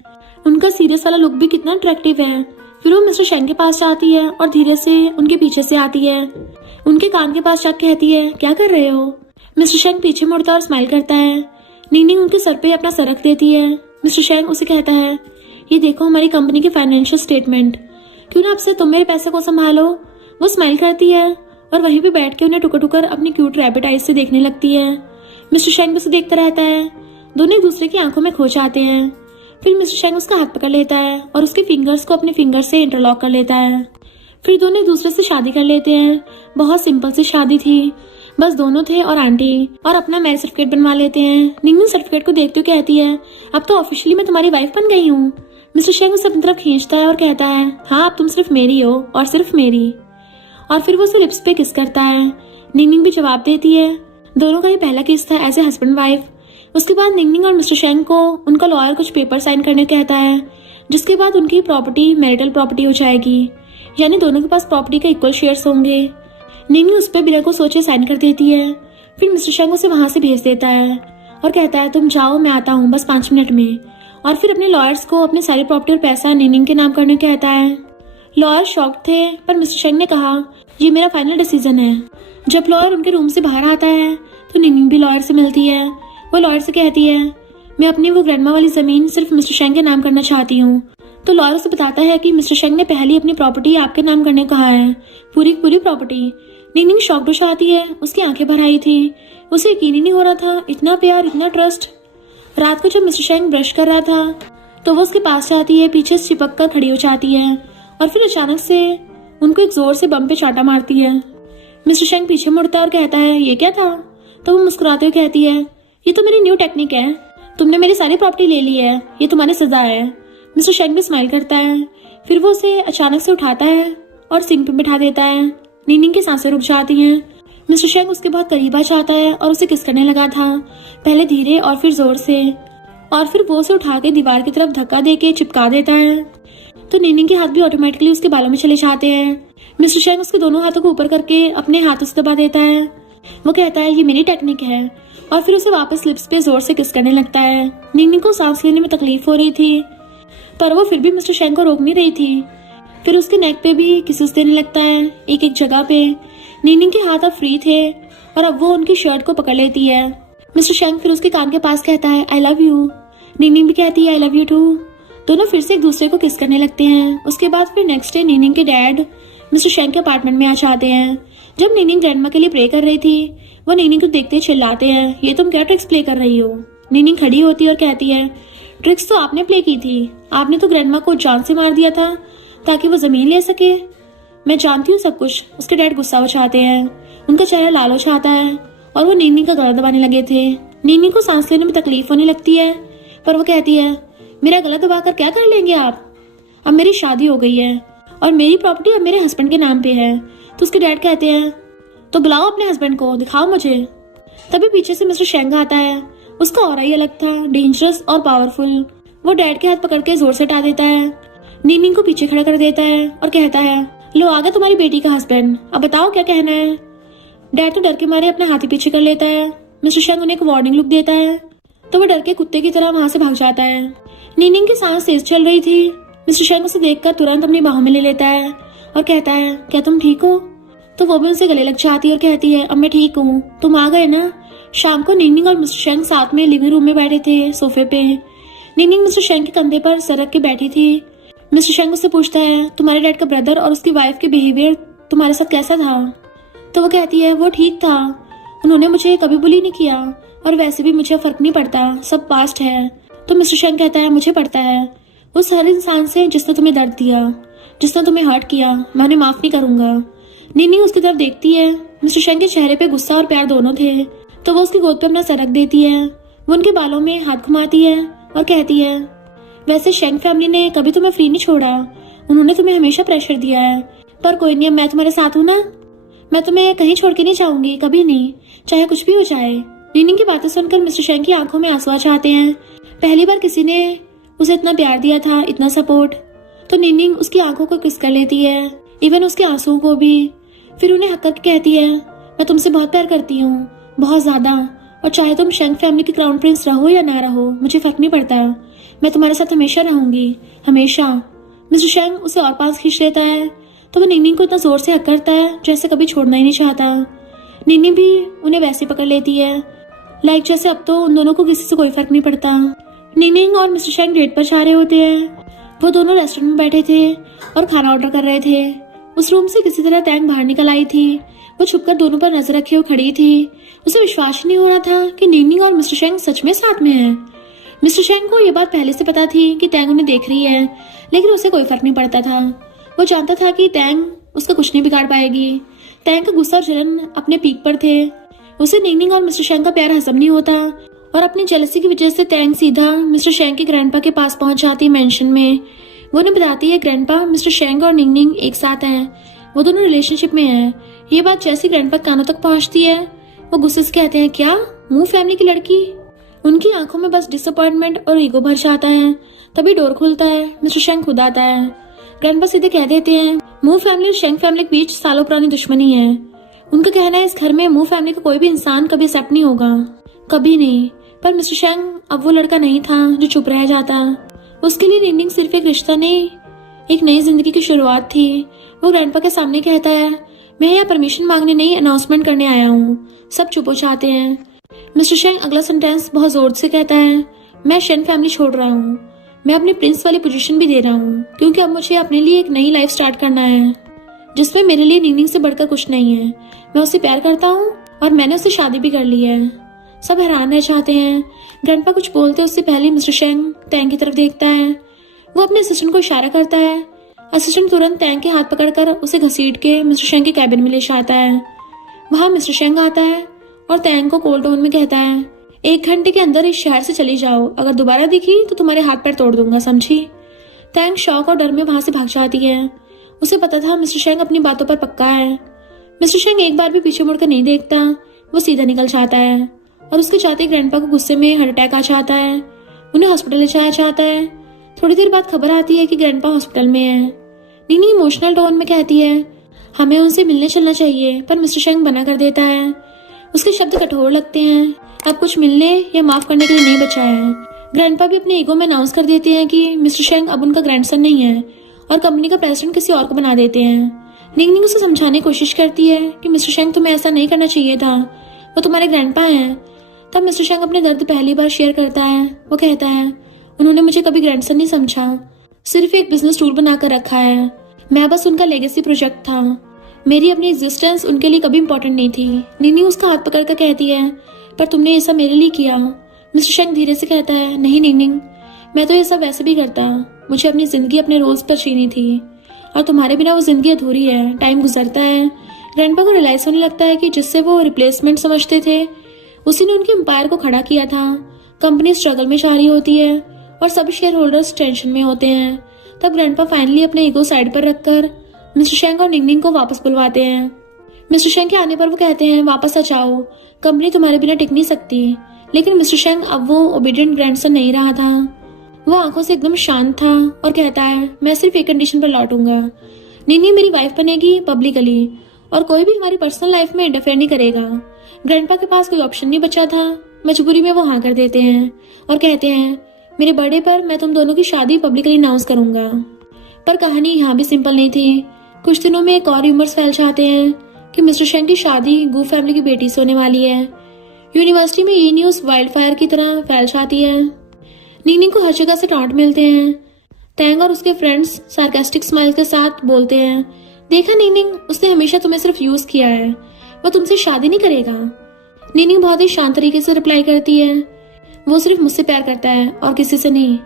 उनका सीरियस वाला लुक भी कितना अट्रैक्टिव है। फिर वो मिस्टर शेंग के पास जाती है और धीरे से उनके पीछे से आती है। उनके कान के पास जाकर कहती है, क्या कर रहे हो। मिस्टर शेंग पीछे मुड़ता और स्माइल करता है। नीनी उनके सर पे अपना सर रख देती है। मिस्टर शेंग उसे कहता है, ये देखो हमारी कंपनी के फाइनेंशियल स्टेटमेंट, क्यों ना अब से तुम मेरे पैसे को संभालो। वो स्माइल करती है और वहीं पे बैठ के उन्हें टुकर टुकर अपनी क्यूट रैबिट आइज से देखने लगती है। मिस्टर शेंग उसे देखता रहता है। दोनों एक दूसरे की आंखों में खो जाते हैं। फिर मिस्टर शेंग उसका हाथ पकड़ लेता है और उसके फिंगर्स को अपने फिंगर से इंटरलॉक कर लेता है। फिर दोनों एक दूसरे से शादी कर लेते हैं। बहुत सिंपल सी शादी थी, बस दोनों थे और आंटी, और अपना मैरिज सर्टिफिकेट बनवा लेते हैं। निंगनिंग सर्टिफिकेट को देखते हुए कहती है, अब तो ऑफिशियली मैं तुम्हारी वाइफ बन गई हूँ। मिस्टर शेंग उसे अपनी तरफ खींचता है और कहता है, हाँ अब तुम सिर्फ मेरी हो और सिर्फ मेरी। और फिर वो उसे लिप्स पे किस करता है। निंगनिंग भी जवाब देती है। दोनों का ये पहला किस था एज ए हस्बैंड वाइफ। उसके बाद निंगनिंग और मिस्टर शेंग को उनका लॉयर कुछ पेपर साइन करने कहता है, जिसके बाद उनकी प्रॉपर्टी मैरिटल प्रॉपर्टी हो जाएगी, यानी दोनों के पास प्रॉपर्टी के इक्वल शेयर्स होंगे। निंगनिंग उस पर बिना को सोचे साइन कर देती है। फिर मिस्टर शेंग उसे वहां से भेज देता है और कहता है, तुम जाओ, मैं आता हूँ बस 5 मिनट में। और फिर अपने लॉयर्स को अपनी सारी प्रॉपर्टी और पैसा निंगनिंग के नाम करने कहता है। लॉयर शॉक्ड थे, पर मिस्टर शेंग ने कहा, ये मेरा फाइनल डिसीजन है। जब लॉयर उनके रूम से बाहर आता है तो निंगनिंग भी लॉयर से मिलती है। वो लॉयर से कहती है, मैं अपनी वो ग्रैंडमा वाली जमीन सिर्फ मिस्टर शेंग के नाम करना चाहती हूँ। तो लॉयर उसे बताता है कि मिस्टर शेंग ने पहले अपनी प्रॉपर्टी आपके नाम करने कहा है, पूरी पूरी प्रॉपर्टी। निंगनिंग शॉक्ड हो जाती है, उसकी आंखें भर आई थी। उसे यकीन ही नहीं हो रहा था, इतना प्यार, इतना ट्रस्ट। रात को जब मिस्टर शेंग ब्रश कर रहा था तो वो उसके पास जाती है, पीछे से चिपक कर खड़ी हो जाती है और फिर अचानक से उनको एक जोर से बम पे चाटा मारती है। मिस्टर शेंग पीछे मुड़ता और कहता है, ये क्या था। तो वो मुस्कुराते हुए कहती है, ये तो मेरी न्यू टेक्निक है, तुमने मेरी सारी प्रॉपर्टी ले ली है, ये तुम्हारी सजा है। मिस्टर शेंग भी स्माइल करता है। फिर वो उसे अचानक से उठाता है और सिंक पे बिठा देता है। निंगनिंग की सांसें रुक जाती हैं। मिस्टर शेंग उसके बहुत करीब आ जाता है और उसे किस करने लगा था, पहले धीरे और फिर जोर से। और फिर वो उसे उठा के दीवार की तरफ धक्का दे के चिपका देता है। तो निंगनिंग के हाथ भी ऑटोमेटिकली उसके बालों में चले जाते हैं। मिस्टर शेंग उसके दोनों हाथों को ऊपर करके अपने हाथों से दबा देता है। वो कहता है, ये मेरी टेक्निक है, और फिर उसे वापस लिप्स पे जोर से किस करने लगता है। निंगनिंग को सांस लेने में तकलीफ हो रही थी, पर वो फिर भी मिस्टर शेंग को रोक नहीं रही थी। फिर उसके नेक पे भी किसेस देने लगता है, एक एक जगह पे। निंगनिंग के हाथ अब फ्री थे और अब वो उनकी शर्ट को पकड़ लेती है। मिस्टर शेंग फिर उसके कान के पास कहता है, आई लव यू। निंगनिंग भी कहती है, आई लव यू टू। दोनों फिर से एक दूसरे को किस करने लगते हैं। उसके बाद फिर नेक्स्ट डे निंगनिंग के डैड मिस्टर शेंग के अपार्टमेंट में आ जाते हैं। जब निंगनिंग ग्रैंडमा के लिए प्रे कर रही थी, वो निंगनिंग को देखते चिल्लाते हैं, ये तुम क्या ट्रिक्स प्ले कर रही हो। निंगनिंग खड़ी होती है और कहती है, ट्रिक्स तो आपने प्ले की थी, आपने तो ग्रैंडमा को जान से मार दिया था ताकि वो जमीन ले सके। मैं जानती हूँ सब कुछ। उसके डैड गुस्सा हो जाते हैं, उनका चेहरा लाल हो जाता है और वो निंगनिंग का गला दबाने लगे थे। निंगनिंग को सांस लेने में तकलीफ होने लगती है, पर वो कहती है, मेरा गला दबाकर क्या कर लेंगे आप, अब मेरी शादी हो गई है और मेरी प्रॉपर्टी अब मेरे हस्बैंड के नाम पे है। तो उसके डैड कहते हैं, तो बुलाओ अपने हस्बैंड को, दिखाओ मुझे। तभी पीछे से मिस्टर शेंग आता है। उसका ऑरा ही अलग था, डेंजरस और पावरफुल। वो डैड के हाथ पकड़ के जोर से हटा देता है। निंगनिंग को पीछे खड़ा कर देता है और कहता है, लो आ गया तुम्हारी बेटी का हस्बैंड, अब बताओ क्या कहना है। डैड तो डर के मारे अपने हाथी पीछे कर लेता है। मिस्टर शेंग उन्हें एक वार्निंग लुक देता है तो वो डर के कुत्ते की तरह वहां से भाग जाता है। निंगनिंग की सांस तेज चल रही थी। मिस्टर शेंग उसे देखकर तुरंत अपनी बाहों में ले लेता है और कहता है, क्या तुम ठीक हो। तो वो भी उनसे गले लग जाती है और कहती है, अब मैं ठीक हूँ, तुम आ गए ना। शाम को निंगनिंग और मिस्टर शेंग साथ में लिविंग रूम में बैठे थे सोफे पे। निंगनिंग मिस्टर शेंग के कंधे पर सर रख के बैठी थी। मिस्टर शेंग उससे पूछता है, तुम्हारे डैड का ब्रदर और उसकी वाइफ के बिहेवियर तुम्हारे साथ कैसा था। तो वो कहती है, वो ठीक था, उन्होंने मुझे कभी बुली नहीं किया और वैसे भी मुझे फर्क नहीं पड़ता, सब पास्ट है। तो मिस्टर शेंग कहता है, मुझे पड़ता है। उस हर इंसान से जिसने तुम्हें दर्द दिया, जिसने तुम्हें हर्ट किया, मैं उन्हें माफ नहीं करूंगा। निंगनिंग उसकी तरफ देखती है। मिस्टर शेंग के चेहरे पे गुस्सा और प्यार दोनों थे। तो वो उसकी गोद पे अपना सर रख देती है। वो उनके बालों में हाथ घुमाती है और कहती है, वैसे शेंग फैमिली ने कभी तुम्हें फ्री नहीं छोड़ा उन्होंने तुम्हें हमेशा प्रेशर दिया है, पर कोई नहीं, मैं तुम्हारे साथ हूँ ना। मैं तुम्हें कहीं छोड़ के नहीं जाऊंगी, कभी नहीं, चाहे कुछ भी हो जाए। निनिंग की बातें सुनकर मिस्टर शेंग की आंखों में आंसू आ जाते हैं। पहली बार किसी ने उसे इतना प्यार दिया था, इतना सपोर्ट। तो निनिंग उसकी आंखों को किस कर लेती है, इवन उसके आंसुओं को भी। फिर उन्हें हक करके कहती है, मैं तुमसे बहुत प्यार करती हूँ, बहुत ज्यादा, और चाहे तुम शेंग फैमिली की क्राउन प्रिंस रहो या ना रहो, मुझे फर्क नहीं पड़ता, मैं तुम्हारे साथ हमेशा रहूंगी, हमेशा। मिस्टर शेंग उसे और पास खींच लेता है तो वो निनिंग को इतना जोर से हक करता है जैसे कभी छोड़ना ही नहीं चाहता। निनिंग भी उन्हें वैसे पकड़ लेती है, लाइक जैसे अब तो उन दोनों को किसी से कोई फर्क नहीं पड़ता। निनिंग और मिस्टर शेंग डेट पर जा रहे होते हैं। वो दोनों रेस्टोरेंट में बैठे थे और खाना ऑर्डर कर रहे थे। उस रूम से किसी तरह तैंग बाहर निकल आई थी। वो छुपकर दोनों पर नजर रखे हुए खड़ी थी। उसे विश्वास ही नहीं हो रहा था कि निनिंग और मिस्टर शेंग सच में साथ में हैं। मिस्टर शेंग को ये बात पहले से पता थी कि तैंग उन्हें देख रही है, लेकिन उसे कोई फर्क नहीं पड़ता था। वो जानता था कि तैंग उसका कुछ नहीं बिगाड़ पाएगी। तैंग का गुस्सा और जलन अपने पीक पर थे। उसे निनिंग और मिस्टर शेंग का प्यार हजम नहीं होता और अपनी जेलसी की वजह से तैंग सीधा मिस्टर शेंग के ग्रैंडपा के पास पहुंच जाती है मेंशन में। वो उन्हें बताती है ग्रैंडपा, मिस्टर शेंग और निनिंग एक साथ हैं, वो दोनों रिलेशनशिप में हैं। ये बात जैसी ग्रैंडपा कानों तक पहुंचती है, वो गुस्से से कहते हैं, क्या मुंह फैमिली की लड़की। उनकी आंखों में बस डिसअपॉइंटमेंट और ईगो भर जाता है। तभी डोर खुलता है, मिस्टर शेंग खुद आता है। ग्रैंडपा सीधे कह देते हैं, मूव फैमिली और शेंग फैमिली के बीच सालों पुरानी दुश्मनी है। उनका कहना है इस घर में मूव फैमिली का कोई भी इंसान कभी एक्सेप्ट नहीं होगा, कभी नहीं। पर मिस्टर शेंग अब वो लड़का नहीं था जो चुप रह जाता। उसके लिए निनिंग सिर्फ एक रिश्ता नहीं, एक नई जिंदगी की शुरुआत थी। वो ग्रैंडपा के सामने कहता है, मैं यहाँ परमिशन मांगने नहीं, अनाउंसमेंट करने आया हूँ। सब चुप हो जाते हैं। मिस्टर शेंग अगला सेंटेंस बहुत जोर से कहता है, मैं शेंग फैमिली छोड़ रहा हूँ, मैं अपनी प्रिंस वाली पोजीशन भी दे रहा हूँ, क्योंकि अब मुझे अपने लिए एक नई लाइफ स्टार्ट करना है जिसमें मेरे लिए निनिंग से बढ़कर कुछ नहीं है। मैं उसे प्यार करता हूँ और मैंने उससे शादी भी कर ली है। सब हैरान रह जाते हैं। ग्रैंडपा कुछ बोलते उससे पहले मिस्टर शेंग तैंग की तरफ देखता है। वो अपने असिस्टेंट को इशारा करता है। असिस्टेंट तुरंत तैंग के हाथ पकड़कर उसे घसीट के मिस्टर शेंग के कैबिन में ले जाता है। वहां मिस्टर शेंग आता है और तैंग को कोल्ड टोन में कहता है, 1 घंटे के अंदर इस शहर से चली जाओ, अगर दोबारा दिखी तो तुम्हारे हाथ पैर तोड़ दूंगा, समझी। तैंग शौक और डर में वहां से भाग जाती है। उसे पता था मिस्टर शेंग अपनी बातों पर पक्का है। मिस्टर शेंग एक बार भी पीछे मुड़कर नहीं देखता, वो सीधा निकल जाता है और उसके जाते ग्रैंडपा को गुस्से में हार्ट अटैक आ जाता है। उन्हें हॉस्पिटल ले जाया जाता है। थोड़ी देर बाद खबर आती है कि ग्रैंडपा हॉस्पिटल में है। नीनी इमोशनल टोन में कहती है, हमें उनसे मिलने चलना चाहिए, पर मिस्टर शेंग मना कर देता है। उसके शब्द कठोर लगते हैं, अब कुछ मिलने या माफ करने के लिए नहीं बचा है। ग्रैंडपा भी अपने ईगो में अनाउंस कर देते हैं कि मिस्टर शेंग अब उनका ग्रैंडसन नहीं है और कंपनी का प्रेसिडेंट किसी और को बना देते हैं। निंग उसे समझाने की कोशिश करती है कि मिस्टर शेंग तुम्हें ऐसा नहीं करना चाहिए था, वो तुम्हारे ग्रैंडपा हैं। तब मिस्टर शेंग अपने दर्द पहली बार शेयर करता है। वो कहता है, उन्होंने मुझे कभी ग्रैंडसन नहीं समझा, सिर्फ एक बिजनेस टूल बनाकर रखा है। मैं बस उनका लेगेसी प्रोजेक्ट था, मेरी अपनी एग्जिस्टेंस उनके लिए कभी इंपॉर्टेंट नहीं थी। नीनी उसका हाथ पकड़कर कहती है, पर तुमने ये सब मेरे लिए किया। मिस्टर शेंग धीरे से कहता है, नहीं निनिंग, मैं तो ये सब वैसे भी करता, मुझे अपनी जिंदगी अपने रोल्स पर जीनी थी और तुम्हारे बिना वो जिंदगी अधूरी है। टाइम गुजरता है, ग्रैंडपा को रियलाइज होने लगता है कि जिससे वो रिप्लेसमेंट समझते थे उसी ने उनके एम्पायर को खड़ा किया था। कंपनी स्ट्रगल में जा रही होती है और सभी शेयर होल्डर्स टेंशन में होते हैं। तब ग्रैंडपा फाइनली अपने ईगो साइड पर रखकर मिस्टर शेंग और निंगनिंग को वापस बुलवाते हैं। मिस्टर शेंग के आने पर वो कहते हैं, वापस आ जाओ, कंपनी तुम्हारे बिना टिक नहीं सकती। लेकिन मिस्टर शेंग अब वो ओबीडियंट ग्रैंडसन नहीं रहा था। वो आंखों से एकदम शांत था और कहता है, मैं सिर्फ एक कंडीशन पर लौटूंगा, निनी मेरी वाइफ बनेगी पब्लिकली और कोई भी हमारी पर्सनल लाइफ में इंटरफेयर नहीं करेगा। ग्रैंडपा के पास कोई ऑप्शन नहीं बचा था। मजबूरी में वो हाँ कर देते हैं और कहते हैं, मेरे बर्थडे पर मैं तुम दोनों की शादी पब्लिकली अनाउंस करूंगा। पर कहानी यहाँ भी सिंपल नहीं थी। कुछ दिनों में एक और रूमर्स फैल जाते हैं कि मिस्टर शेंग की शादी गू फैमिली की बेटी से होने वाली है। यूनिवर्सिटी में ये न्यूज वाइल्ड फायर की तरह फैल जाती है। निंगनिंग को हर जगह से टांट मिलते हैं। तैंग और उसके फ्रेंड्स सार्कास्टिक स्माइल के साथ बोलते हैं, देखा निंगनिंग, उसने हमेशा तुम्हें सिर्फ यूज किया है, वो तुमसे शादी नहीं करेगा। निंगनिंग बहुत ही शांत तरीके से रिप्लाई करती है, वो सिर्फ मुझसे प्यार करता है और किसी से नहीं।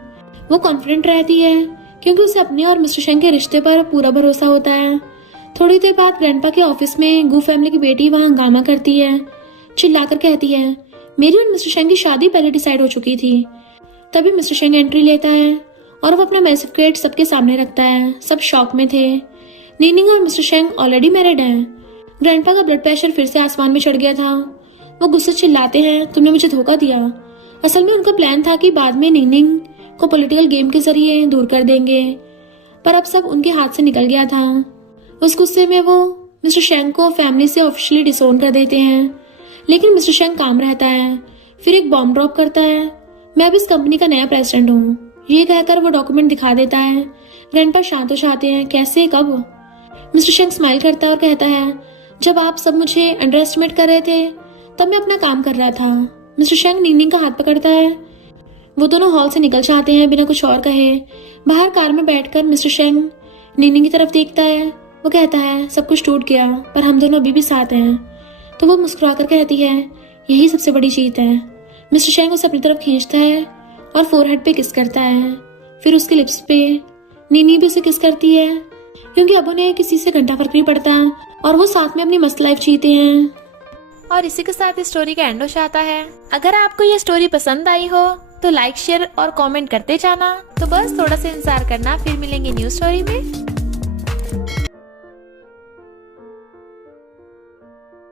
वो कॉन्फिडेंट रहती है क्योंकि उसे अपने और मिस्टर शेंग के रिश्ते पर पूरा भरोसा होता है। थोड़ी देर बाद ग्रैंडपा के ऑफिस में गू फैमिली की बेटी वहां हंगामा करती है, चिल्लाकर कहती है, मेरी और मिस्टर शेंग की शादी पहले डिसाइड हो चुकी थी। तभी मिस्टर शेंग एंट्री लेता है और वो अपना मैसिव क्रेट सबके सामने रखता है। सब शॉक में थे। नीनिंग और मिस्टर शेंग ऑलरेडी मैरिड हैं। ग्रैंडपा का ब्लड प्रेशर फिर से आसमान में चढ़ गया था। वो गुस्से से चिल्लाते हैं, तुमने मुझे धोखा दिया। असल में उनका प्लान था कि बाद में नीनिंग को पॉलिटिकल गेम के जरिए दूर कर देंगे, पर अब सब उनके हाथ से निकल गया था। उस गुस्से में वो मिस्टर शेंग को फैमिली से ऑफिशियली डिसोन कर देते हैं, लेकिन मिस्टर शेंग काम रहता है। फिर एक बॉम्ब ड्रॉप करता है। मैं अब इस कंपनी का नया प्रेसिडेंट हूँ, ये कहकर वो डॉक्यूमेंट दिखा देता है। ग्रैंडपा शांत हो जाते हैं, कैसे, कब? मिस्टर शेंग स्माइल करता है और कहता है, जब आप सब मुझे अंडर एस्टिमेट कर रहे थे तब मैं अपना काम कर रहा था। मिस्टर शेंग नीनिंग का हाथ पकड़ता है। वो दोनों हॉल से निकल जाते हैं बिना कुछ और कहे। बाहर कार में बैठकर मिस्टर शेंग नीनिंग की तरफ देखता है। वो कहता है, सब कुछ टूट गया पर हम दोनों अभी भी साथ हैं। तो वो मुस्कुराकर कहती है, यही सबसे बड़ी जीत है। मिस्टर शेंग उसे अपनी तरफ खींचता है और फोरहेड पे किस करता है। फिर उसके लिप्स पे नीनी भी उसे किस करती है, क्योंकि अब उन्हें किसी से घंटा फर्क नहीं पड़ता और वो साथ में अपनी मस्त लाइफ जीते हैं। और इसी के साथ इस स्टोरी का एंड हो जाता है। अगर आपको ये स्टोरी पसंद आई हो तो लाइक, शेयर और कमेंट करते जाना। तो बस थोड़ा सा इंतजार करना, फिर मिलेंगे न्यू स्टोरी में।